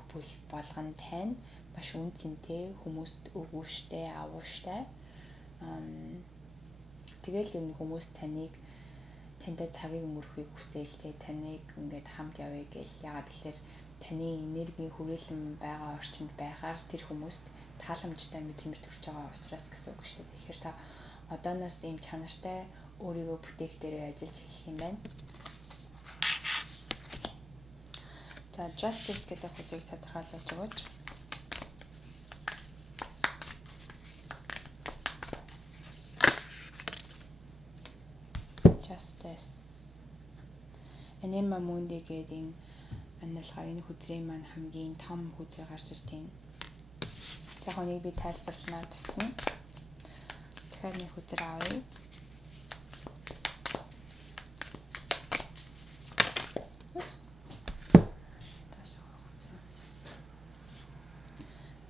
болгон тань маш үн цэнтэй, хүмүүст өгөөштэй, авууштай. Тэгэл юм хүмүүс тантай цагийг өнгөрөхийг хүсээлтэй, таныг ингээд хамт явъя гэл. Ягаад гэхээр таны энергийн хүрээлэн байгаа орчинд байхаар тэр хүмүүст тааламжтай мэдрэмж төрж байгаа учраас гэсэн үг шүү дээ. Тэгэхээр та одооноос ийм чанартай өөрийгөө бүтээх дээрээ ажиллаж эхлэх юм байна. За Justice гэдэг хүчийг тодорхойлуулж өгөөч. Justice. Anima Mundi гэдэг энэ анилгаар энэ хүзрийн маань хамгийн том хүзэр гарч ирж байна. За хоныг би тайлбарлана тусна. Тэгэхээр нэг хүзэр авъя.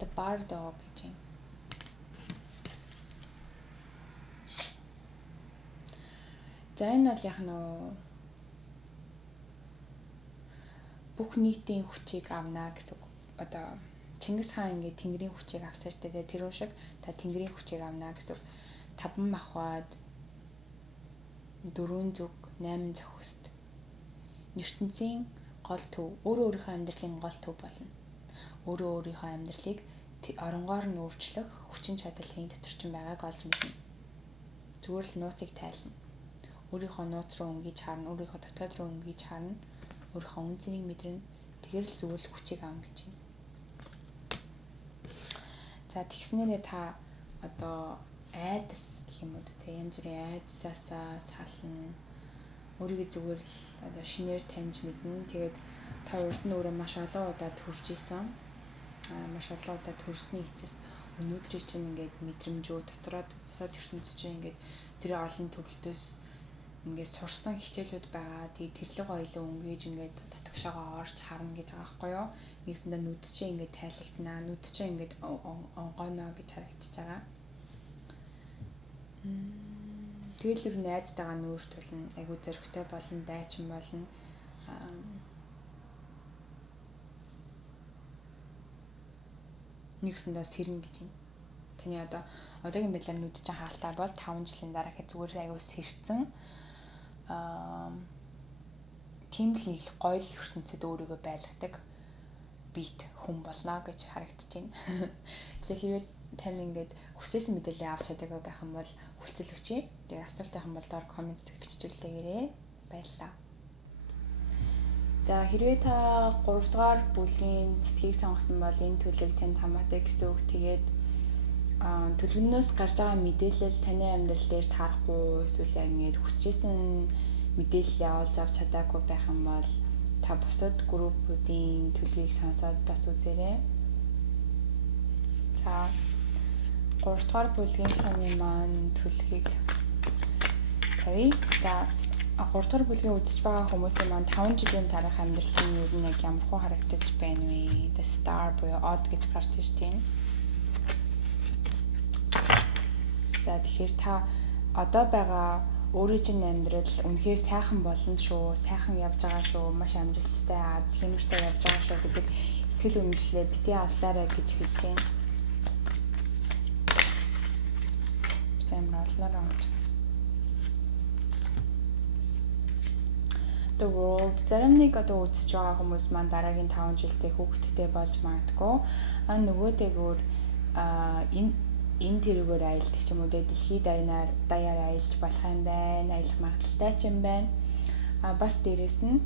The Bardo гэж байна. За энэ бол яг нөө бүх нийтийн хүчийг авна гэсэн үг. Одоо Чингис хаан ингээд тэнгэрийн хүчийг авсан шүү дээ. Тэр шиг та тэнгэрийн хүчийг авна гэсэн үг. 5 махбод 4 зүг 8 зохист. ертөнцийн гол төв өөрөө өөрийнхөө амьдралын гол төв болно. Өөрөө өөрийнхөө амьдралыг оронгоор нь өөрчлөх хүчин чадал хийн дотор ч байгааг олж мэднэ. Зүгээр л нууцыг тайлна. Өөрийнхөө нууц руу өнгөж харна, өөрийнхөө дотоод руу өнгөж харна, өөрийнхөө үнцнийг мэдэрнэ. Тэгэхээр л зүгээр л хүчийг аавна гэж байна. За тэгснээрээ та одоо айдас гэх юм уу те янз бүрийн айдасаасаа сална. Өөрийгөө зүгээр л одоо шинээр таньж мэднэ. Тэгээд та урд нь өөрөө маш олон удаа төрж исэн. Маш олон удаа төрсний эцэст өнөөдрийг чинь ингээд мэдрэмжөө дотроод ертөнцийн чинь ингээд тэр олон төвлөлтөөс ингээд сурсан хичээлүүд байгаа. Тэгээд тэрлэг хоёлоо өнгөж ингээд дотогшоогоо орж харна гэж байгаа байхгүй юу? Нэгсэндээ нүд чинь ингээд тайлалтнаа, нүд чинь ингээд онгойно гэж харагдаж байгаа. Тэгэл ер нь айдтайгаа нүүр тулна, айгу зөрөгтэй болно, дайчин болно. Нэгсэндээ сэрнэ гэж юм. Таны одоогийн байдлаар нүд чинь хаалтаа бол 5 жилийн дараа их зүгээр айгу сэрцэн тийм л нэг гоё л ертөнцид өөрийгөө байлгадаг бит хүн болно гэж харагдаж байна. Тэгэхээр тань ингээд хүссэн мэдээлэл авч чадаагүй байх юм бол хүлцэл өчье. Тэгээ асуулт байх юм бол доор комент хэсэгт бичүүлээгээрэй. Баярлалаа. За хэрвээ та 3 дугаар бүлгийн цэцгийг сонгосон бол энэ төлөв танд хамаатай гэсэн үг. Тэгээд төлөвнөөс гарч байгаа мэдээлэл таны амьдрал дээр таарахгүй эсвэл ингээд хүсэжсэн мэдээлэл явуулж авч чадаагүй байх юм бол та бусад группуудын төлөвийг сонсоод бас үзээрэй. За 3 дугаар бүлгийнхээ маань төлөвийг тавья. За 3 дугаар бүлгийн үзэж байгаа хүмүүсийн маань 5 жилийн дараах амьдралын юу нэг ямар хөө харагдаж байна вэ? The Star буюу Odd гэж гарч ирж байна. За тэгэхээр та одоо байгаа өөрийн чинь амьдрал үнэхээр сайхан болно шүү, сайхан явж байгаа шүү, маш амжилттай, хэмжтэй явж байгаа шүү гэдэг итгэл үнэмшлээ битгий авлаарай гэж хэлж байна. The World зарим нэг одоо үзэж байгаа хүмүүс маань дараагийн 5 жилдээ хүүхэдтэй болж магадгүй. Нөгөөтэйгөр энэ тэрүүгээр аялдаг ч юм уу дэлхийд даяар аялж болох юм байна. Аялах магадaltaй ч юм байна. Бас дээрэс нь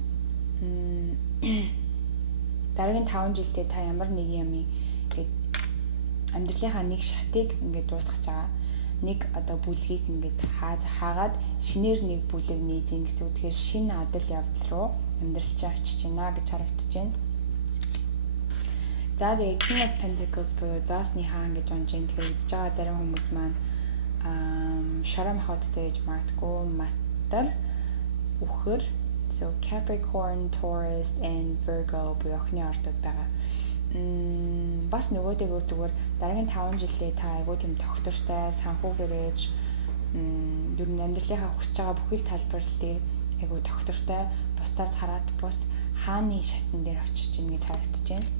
дараагийн 5 жилдээ та ямар нэг юм ингээд амьдралынхаа нэг шатыг ингээд дуусгаж байгаа. Нэг одоо бүлгийг ингээд хаагаад шинээр нэг бүлэг нээж ин гэсэн үг. Тэгэхээр шинэ адал явдал руу амьдрал чинь очиж байна гэж харагдаж байна. За тэгээ King of Pentacles буюу Заасны хаан гэж онж байна. Тэгэхээр үзэж байгаа зарим хүмүүс маань шарам хоттой гэж магадгүй Матар, Үхэр, so Capricorn, Taurus and Virgo буюу охины ордод байгаа. Бас нөгөөтэйгөр зүгээр дараагийн 5 жилдээ та айгуу тийм тогтвортой, санхүүгээрээж ер нь амьдралынхаа хүсэж байгаа бүхэл талбарл дээр айгуу тогтвортой, бусдаас хараад бус хааны шатн дээр очиж ийн гэж харагдаж байна.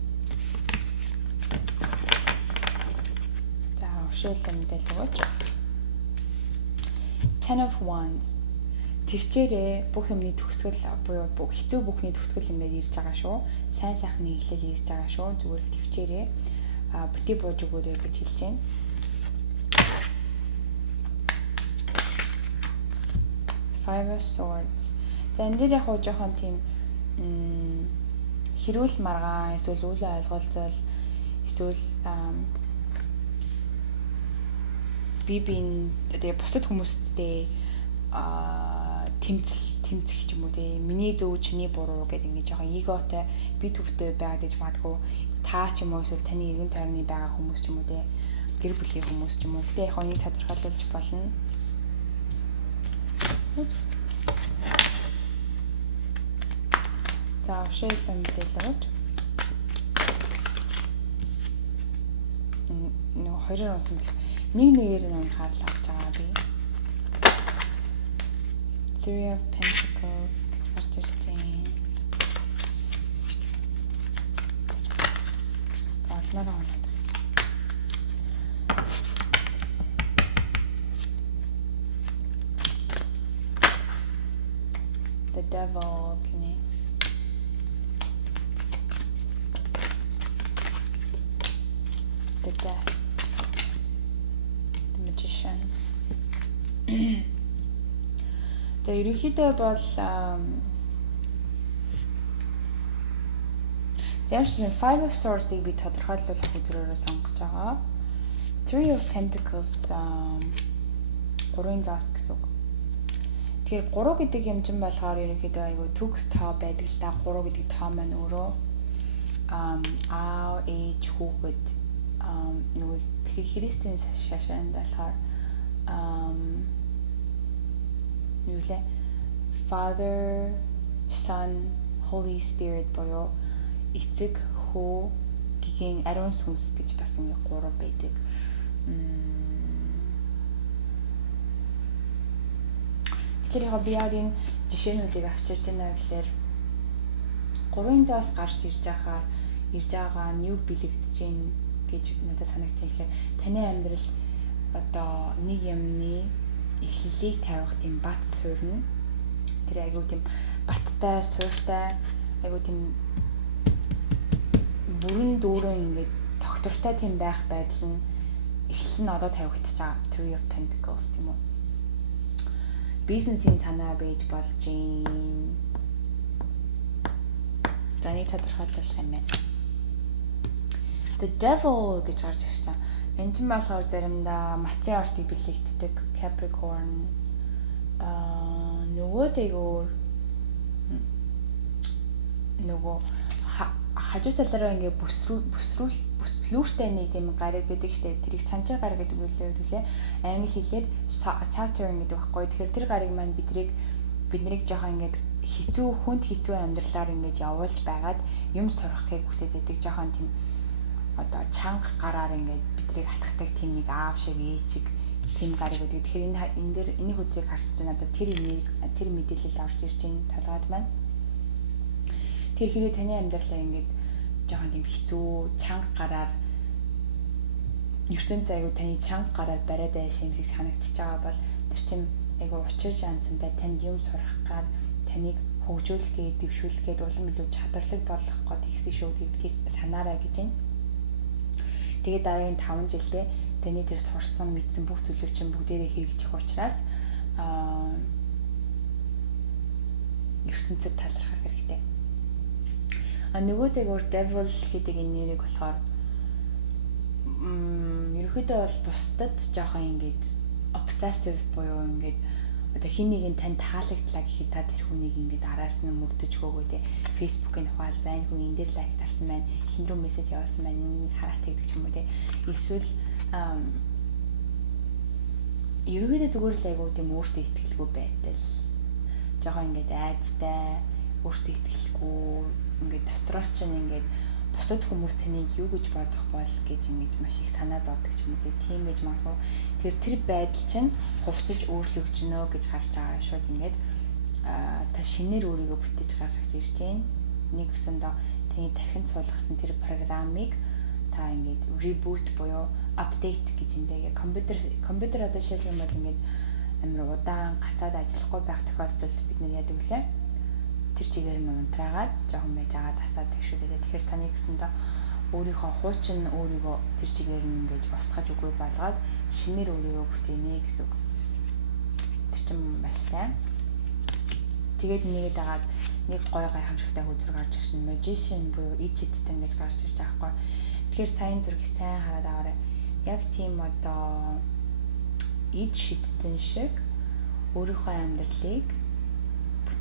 За өвшөөлөл мэдээлэл өгөөч. Ten of Wands. Төвчээрээ бүх юмны төгсгөл буюу хэцүү бүхний төгсгөл ингээд ирж байгаа шүү. Сайн сайхны эхлэл ирж байгаа шүү. Зүгээр л төвчээрээ бити бууж өгөөрэй гэж хэлж байна. Five of Swords. За энэ дээр яг хоо жоохон тийм хэрүүл маргаан эсвэл үйл ойлголцол эсвэл бибийн тэгээ бусад хүмүүстэй тэмцэх ч юм уу тий. Миний зөв чиний буруу гэдэг ингэ жоохон эготой би төвтэй байгаад гэж магадгүй та ч юм уу эсвэл таны эргэн тойрны байгаа хүмүүс ч юм уу тий. Гэр бүлийн хүмүүс ч юм уу. Гэтэ яг энийг тодорхойлуулж болно. Упс. За ушаалтай мэдээлэл өгөөч. Нөгөө хоёроор унсан бэл нэг нэгээр нь хаалж авч байгаа би. Three of Pentacles гэж гарч ирж байна. Олноор унаад. The Devil гинэ. The Death. The Magician. За ерөнхийдөө бол Зэрсэн Five of Swords-ыг би тодорхойлуулах үзрөөрөө сонгож байгаа. Three of Pentacles 3-ын заас гэсэн үг. Тэгэхээр 3 гэдэг хэмжин болохоор ерөнхийдөө айгүй төгс тоо байдаг л да. 3 гэдэг тоо маань өөрөө аав, ээж, хүүхэд нөгөө Христийн шашаанд болохоор юу лээ? Father, Son, Holy Spirit боёо эцэг, хүү гигийн ариун сүнс гэж бас ингэ 3 байдаг. Тэгэхээр яг би яг энэ жишээнүүдийг авчирч байна гэхээр 3-ын заас гарч ирж байгаа нь юу бэлэгдэж гин гэж надад санагдаж байна. Тэгэхээр таны амьдрал одоо нэг юмны эхлэлийг тавих тийм бат суурна. Тэр айгуу тийм баттай, сууртай, айгуу тийм бүрэн дүүрэн ингээд тогтвортой тийм байх байдал нь эхлэл нь одоо тавигдчихж байгаа. Three of Pentacles тийм үү. Бизнесийн санаа байж болж юм. Таны тодорхойлох юм байна. The Devil гэж гарч ирсэн. Энэ ч болохоор заримдаа материал артыг бэлэгддэг Capricorn нөгөө дээгүүр нөгөө хажуу талаараа ингээ бүслүүртэй нэг тийм гариг байдаг штэ. Тэрийг санчаар гариг гэдэг үлээ. Англи хэлээр Saturn гэдэг баггүй. Тэгэхээр тэр гариг маань биднийг жоохон ингээд хүнд хэцүү амьдралаар ингээд явуулж байгаад юм сурахыг хүсэж байдаг. Жоохон тийм одоо чанга гараар ингээд биднийг хатгадаг тийм нэг аав шиг ээжиг тийм гариг гэдэг. Тэгэхээр энэ дээр энийг үзийг харсаж надад тэр мэдээлэл орж ирж байна талгаад маань. Тэр хэрэг таны амьдралаа ингээд жоохон тийм хэцүү чанга гараар ертөнц айгу таны чанга гараар бариад байш юм шиг санагдчихж байгаа бол тэр чин айгу учир шаансантай танд юм сурах гад таныг хөгжүүлэх гээд дэвшүүлэх гээд улам илүү чадварлаг болгох гээд ихсэн шүү гэдгийг санаарай гэж байна. Тэгээд дараагийн 5 жилдээ таны тэр сурсан мэдсэн бүх зүйлүүд чинь бүгдээрээ хэрэгжих учраас ертөнцөд талархах хэрэгтэй. Нөгөөтэйгөр Devil гэдэг энэ нэрийг болохоор ерөөхдөө бол бусдад жоохон ингээд obsessive буюу ингээд одоо хин нэг нь тань таалагдлаа гэхэд та тэр хүнийг ингээд араас нь мөрдөж хөөгөө те Facebook-ийн хуваал за энэ хүн энэ дээр лайк дарсан байна хин рүү мессеж явуулсан байна энэ хараат гэдэг ч юм уу те эсвэл ерөөдөө зүгээр л айгуу тийм өөртөө итгэлгүй байдал жоохон ингээд айцтай өөртөө итгэлгүй ингээд дотроос ч ингээд бусад хүмүүс таныг юу гэж бодох бол гэж ингэж маш их санаа зовдөг ч юм уу тийм байж магадгүй. Тэр байдал чинь хувьсаж өөрлөгдөж гинөө гэж харж байгаа шууд ингээд та шинээр өөрийгөө бүтээж гаргаж ирж байна. Нэг өсөндөө таны тархинд суулгасан тэр программыг та ингээд reboot буюу update гэж эндээ компьютер одоо шилжих юм бол ингээд амар удаан гацаад ажиллахгүй байх тохиолдолд бид нар яадаг вүлээ. Тэр чигээр нь унтраагаад жоохон байж байгаа тасаа тэгшүүлээд тэгэхээр таны гэсэндээ өөрийнхөө хуучин өөрийгөө тэр чигээр нь ингэж устгаж үгүй болгоод шинээр өөрийгөө бүтээнэ гэсэн үг. Тэр чинь маш сайн. Тэгээд нэгэд дагаад нэг гой гайхамшигтай үзэр гарч ирсэн magician буюу иж идтэн гэж гарч ирж байгаа хгүй. Тэгэхээр таны зүрхийг сайн хараад аваарай. Яг тийм одоо иж шидтэн шиг өөрийнхөө амьдралыг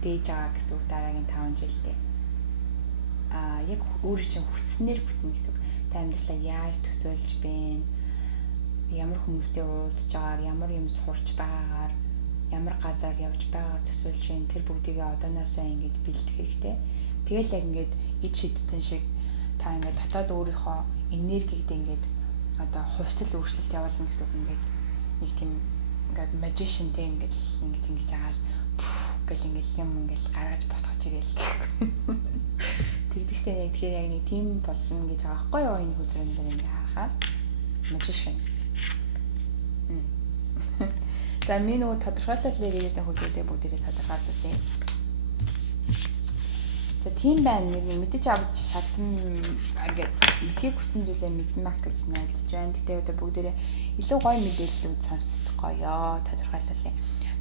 бүтээж байгаа гэсэн үг дараагийн 5 жилдээ. Яг өөрөө чинь хүсснээр бүтнэ гэсэн үг. Та амьдралаа яаж төсөөлж байна? Ямар хүмүүстэй уулзж байгаагаар, ямар юм сурч байгаагаар, ямар газар явж байгаагаар төсөөлж байна. Тэр бүгдийг одооноосоо ингэж бэлдэх хэрэгтэй. Тэгэл яг ингэж ид шидсэн шиг та ингэж дотоод өөрийнхөө энергигд ингэж одоо хувьсэл өөрчлөлт явуулна гэсэн үг. Ингэж нэг тийм ингээд magicianтэй ингэж агаал гэл ингэж юм ингэж гаргаж босгож игээл. Тэгдэжтэй яг тэгэхээр яг нэг тийм болно гэж байгаа байхгүй юу энэ хүзрэн дээр ингэ харахаар magician. За миний нөгөө тодорхойлол нэрээс хөлөөдөө бүгдээрээ тодорхойлуулъя. За тийм байна нэг мэдээж авч шатсан ингээд мэдхийг хүссэн зүйлээ мэдсэн мах гэж найдаж байна. Тэгтээ одоо бүгдээрээ илүү гоё мэдээллүүд сонсох гоё тодорхойлуулъя.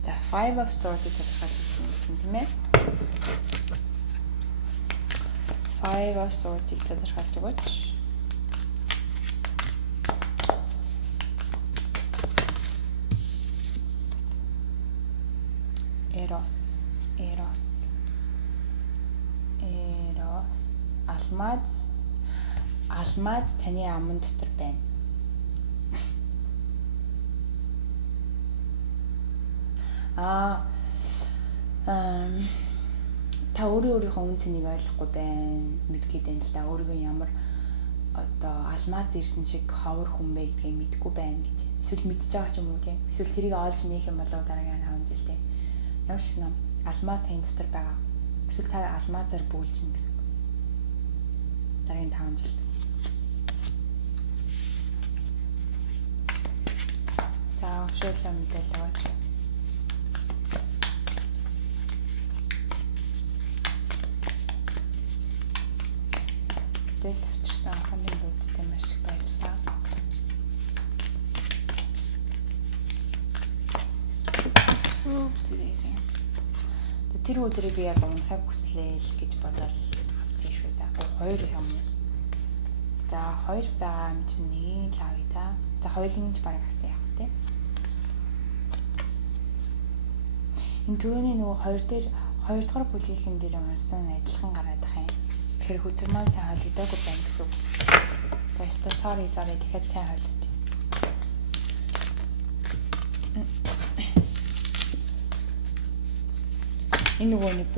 За 5 of swords тодорхойлуулсан гэсэн тийм ээ. 5 of swords тодорхойлж өгөөч. Eros. Алмаз таны аман дотор байна. Та өөрийнхөө үн цэнийг ойлгохгүй байна. Мэдгээд байна л да. Өөрийгөө ямар одоо алмаз ирсэн шиг ховор хүн бэ гэдгийг мэдгүй байна гэж. Эсвэл мэдчихэж байгаа ч юм уу тийм. Эсвэл тэрийг олж нээх юм болоо дараагийн 5 жилдээ. Ямар ч юм алмаз таны дотор байгаа. Эсвэл та алмазаар бүүлжинэ гэсэн. Дараагийн 5 жилд. За, шүүлээ мэдээлэл аваач. Төвчсөн анхны бүдтэй маш их баярлалаа. Oops, эзэн. Тэр өдрийг би яг унахыг хүслээ л гэж бодоод авчих шүү. За, 2 юм. За, 2 байгаа юм чинь нэг л авъя та. За, хоёулын ч бараг авсан явах тий. Энэ түрүүний нөгөө 2 дээр 2 дугаар бүлгийн дээр унсан адилхан гараад байгаа юм. Тэгэхээр хүзэр маань сайн ойлгодоогүй байна гэсэн үг. За, sorry дахиад сайн ойлгох. Энэ нөгөө нэг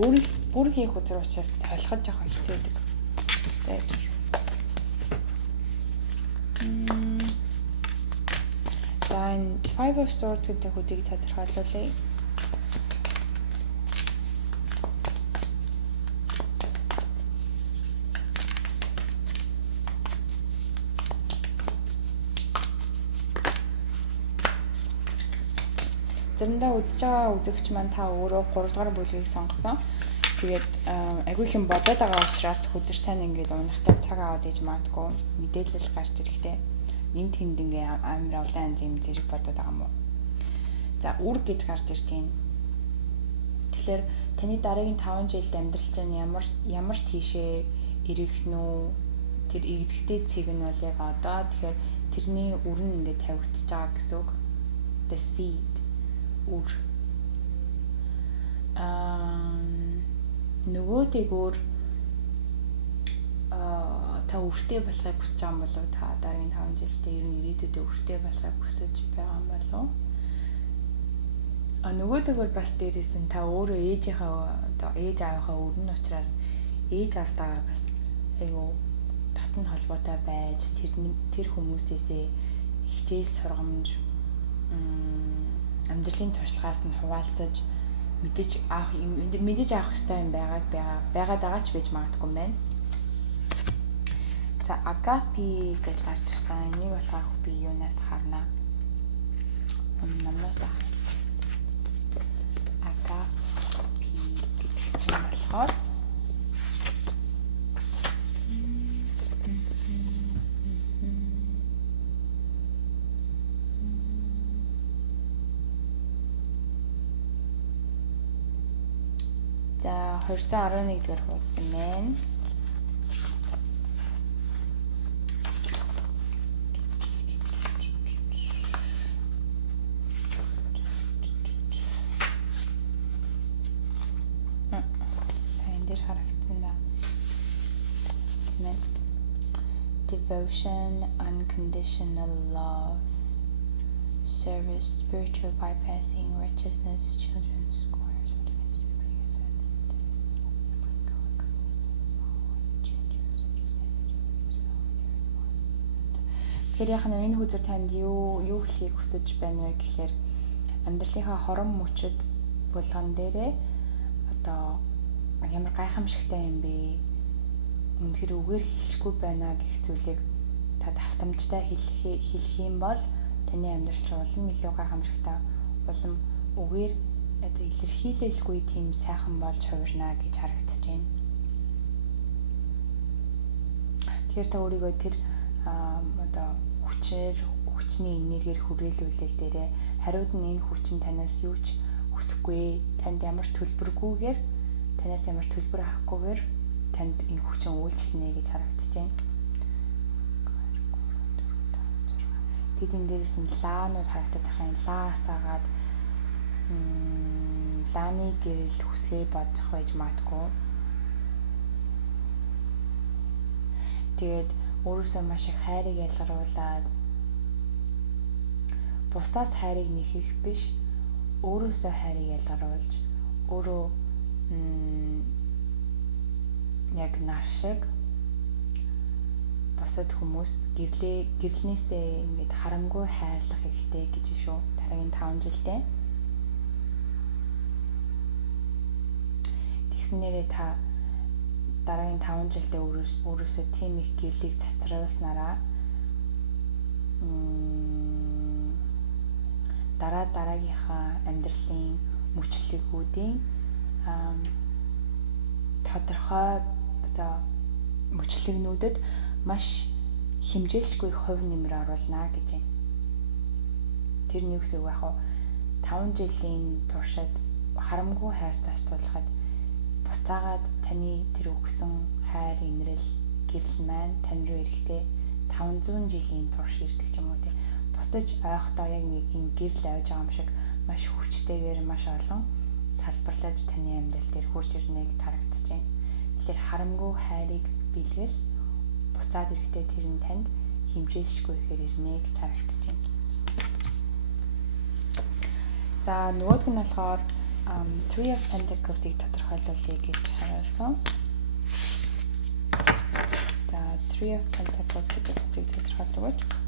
бүргийн хүзэр учраас толгож явах хэрэгтэй байдаг. За, 5 of swords гэдэг хүзийг тодорхойлуулъя. Заримдаа үзэж байгаа үзэгч маань та өөрөө 3 дугаар бүлгийг сонгосон. Тэгээд агүй их юм бодоод байгаа учраас хүзэр тань ингээд унахтай цаг аваад иж магадгүй мэдээлэл гарч ирэхтэй. Энд тэнд ингээд амар олон юм зэрэг бодоод байгаа юм уу? За, үр гэж гарч ирж байна. Тэгэхээр таны дараагийн 5 жилд амьдрал чинь ямар тийшээ ирэх нү тэр игзэгтэй цэг нь бол яг одоо тэгэхээр тэрний үр нь ингээд тавигдчихж байгаа гэсэн үг. The seed үр нөгөөтэйгөр та өртөө болохыг хүсэж байгаа юм болов та дараагийн 5 жилдээ ер нь ирээдүйдээ өртөө болохыг хүсэж байгаа юм болов нөгөөтэйгөр бас дээрээс нь та өөрөө ээж аавынхаа өрнө учраас ээж автаагаар бас айгу татна холбоотой байж тэр хүмүүсээсээ хичээл сургамж амьдралын туршлагаас нь хуваалцаж мэдээж авах хэрэгтэй юм байгаад байгаа ч байж магадгүй юм байна. За, агапи гэж гарч ирсэн. Энийг болохоор би юунаас харна? Номноос харна. Агапи гэдэг нь болохоор за 211 дэх хуудсан байна. дээр харагдсан да. Devotion, unconditional love, service, spiritual bypassing, righteousness, children's choirs, Тэгэхээр яг энэ хүзэр танд юу хэлхийг хүсэж байна вэ гэхээр амьдралынхаа хорон мөчөд булган дээрээ одоо ямар гайхамшигтай юм бэ? Үнэхээр үгээр хэлэхгүй байна гэх зүйлийг та давтамжтай хэлэх юм бол таны амьдрал ч улам илүү гайхамшигтай, улам үгээр одоо илэрхийлэлгүй тийм сайхан болж хувирна гэж харагдаж байна. Тэгэхээр та өөрийгөө тэр одоо хүчний энергиэр хүрээлүүлэх дээрээ хариуд нь энэ хүчин танаас юу ч хүсэхгүй, танд ямар ч төлбөргүйгээр, танаас ямар ч төлбөр авахгүйгээр танд энэ хүчин үйлчлэнэ гэж харагдаж байна. Тэдэн дээрээс нь лаанууд харагдаад байгаа юм. Лаа асаагаад лааны гэрэл хүсгээ бодох байж магадгүй. Тэгээд өөрөөсөө маш их хайрыг ялгаруулад бусдаас хайрыг нэхэх биш, өөрөөсөө хайрыг ялгаруулж өөрөө яг нар шиг бусад хүмүүст гэрлэнээсээ ингээд харамгүй хайрлах хэрэгтэй гэж шүү. Дараагийн 5 жилдээ. Тэгснээрээ та дараагийн 5 жилдээ өөрөөсөө тийм их гэрлийг цацруулснараа дараагийнхаа амьдралын мөчлөгүүдийн тодорхой одоо мөчлөгнүүдэд маш хэмжээлшгүй хувь нэмэр оруулна гэж байна. Тэр нь юу гэсэн үг вэ? 5 жилийн туршид харамгүй хайр зарцуулахад буцаагаад таны тэр өгсөн хайр, инрэл, гэрэл маань тань руу ирэхдээ 500 жилийн турш ирдэг ч юм уу тий. Буцаж ойхдоо яг нэг энэ гэрэл ойж байгаа юм шиг маш хүчтэйгээр маш олон салбарлаж таны амьдрал дээр хурж ирнэ гэж харагдаж байна. Тэгэхээр харамгүй хайрыг бэлгэл буцаад ирэхдээ тэр нь танд хэмжээлшгүй ихээр ирнэ гэж харагдаж байна. За нөгөөх нь болохоор Three of Pentacles-ийг тодорхойлуулъя гэж харуулсан. За Three of Pentacles гэдэг зүйлийг тодорхойлуулж.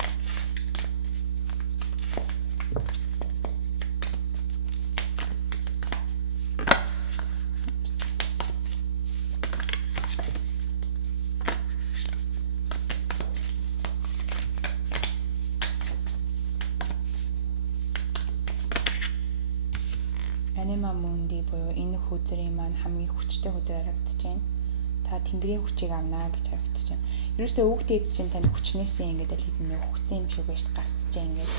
Anima Mundi буюу энэ хүзрийн маань хамгийн хүчтэй хүзэр харагдаж байна. Та тэнгэрийн хүчийг авнаа гэж харагдаж байна. Ерөөсөө үг дээд чинь танд хүчнээсээ ингээд л хэдэн нэг хүцэн юм шиг байж гарцж байгаа ингээд.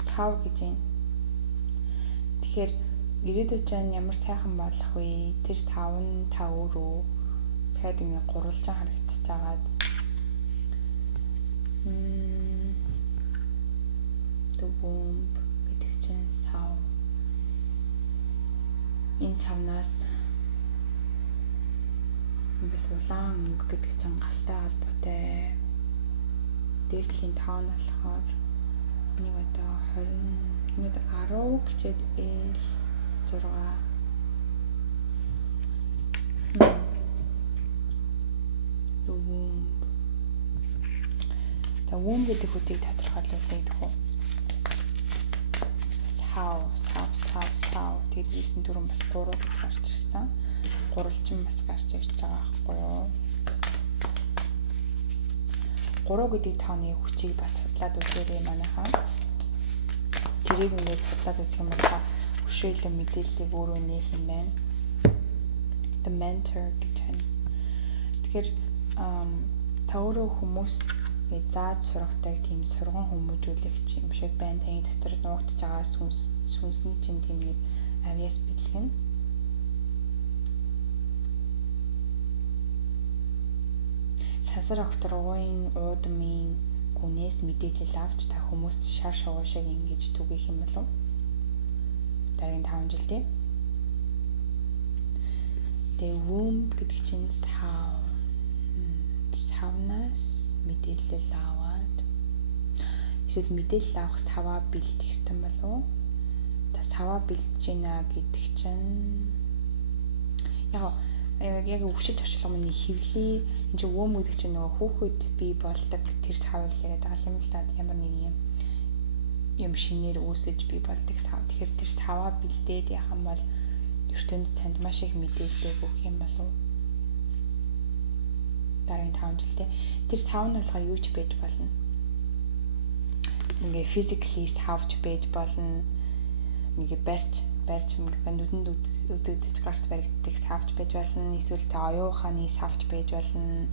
Став гэж байна. Тэгэхээр ирээдүйд чинь ямар сайхан болох вэ? Тэр став нь та өөрөө тэгэхэд ингээд гурвалжин харагдаж байгаад The womb гэдэг чинь сав. Энэ савнаас бас улаан өнгө гэдэг чинь галтай холбоотой. Дээдлийн 5 нь болохоор нэг одоо 20 нэг 10 гэчээд L 6 The womb. За womb гэдэг хүчийг тодорхойлуулъя гэх үү. Сав тэдгийсэн дөрөв бас 3 гэж гарч ирсэн. Гурвалжин бас гарч ирж байгаа байхгүй юу? 3 гэдэг тооны хүчийг бас судлаад үзээрэй манайхаа. Тэрийг ингээд судлаад үзэх юм бол хөшөөлөн мэдээллийг өөрөө нээх юм байна. The mentor гэж байна. Тэгэхээр та өөрөө хүмүүс зааж сургадаг тийм сурган хүмүүжүүлэгч юм шиг байна. Таны дотор нуугдж байгаа сүнсний чинь тийм нэг авьяас бэлгэн. Сансар окторгын уудмын гүнээс мэдээлэл авч та хүмүүст шар шугуушиг ингэж түгэх юм болов. Дараагийн 5 жилдээ. Тэгээ womb гэдэг чинь савнаас мэдээлэл аваад эсвэл мэдээлэл авах саваа бэлдэх хэрэгтэй болов уу? Та саваа бэлдэж байна гэдэг чинь яг өвчл зочлого миний хөвлий энэ чинь womb гэдэг чинь нөгөө хүүхэд бий болдог тэр савыг яриад байгаа юм л да. Ямар нэг юм шинээр үүсэж бий болдог сав. Тэгэхээр тэр саваа бэлдээд яах юм бол ертөнд танд маш их мэдээлэл өгөх юм болов. Дараагийн 5 жилдээ тэр сав нь болохоор юу ч байж болно. Ингээ physically савж байж болно. Ингээ барьж нүдэнд үзэгдэж гарт баригддаг савж байж болно. Эсвэл та оюун ухааны савж байж болно.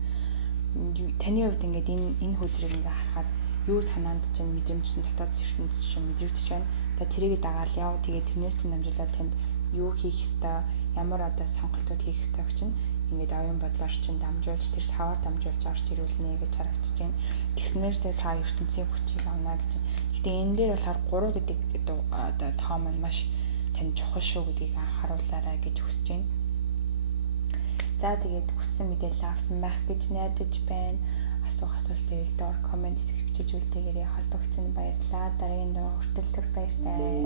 Таны хувьд ингээд энэ хөзрийг ингээ харахад юу санаанд чинь мэдрэмж чинь дотоод ертөнцийн чинь мэдрэгдэж байна. Та тэрийг дагаал яв. Тэгээд тэрнээс чинь дамжуулаад танд юу хийх ёстой, ямар одоо сонголтууд хийх ёстой гэж чинь ингээд оюун бодлоор чинь дамжуулж тэр саваар дамжуулж орж ирүүлнэ гэж харагдаж байна. Тэгснээрээ та ертөнцийн хүчийг авна гэж. Гэтэ энэ дээр болохоор 3 гэдэг одоо тоо маань маш тань чухал шүү гэдгийг анхааруулаарай гэж хүсэж байна. За тэгээд хүссэн мэдээлэл авсан байх гэж найдаж байна. Асуух асуулт байвал доор комент хэсэгт бичиж үлдээгээрээ холбогдсон баярлалаа. Дараагийн дугаар хүртэл баяртай.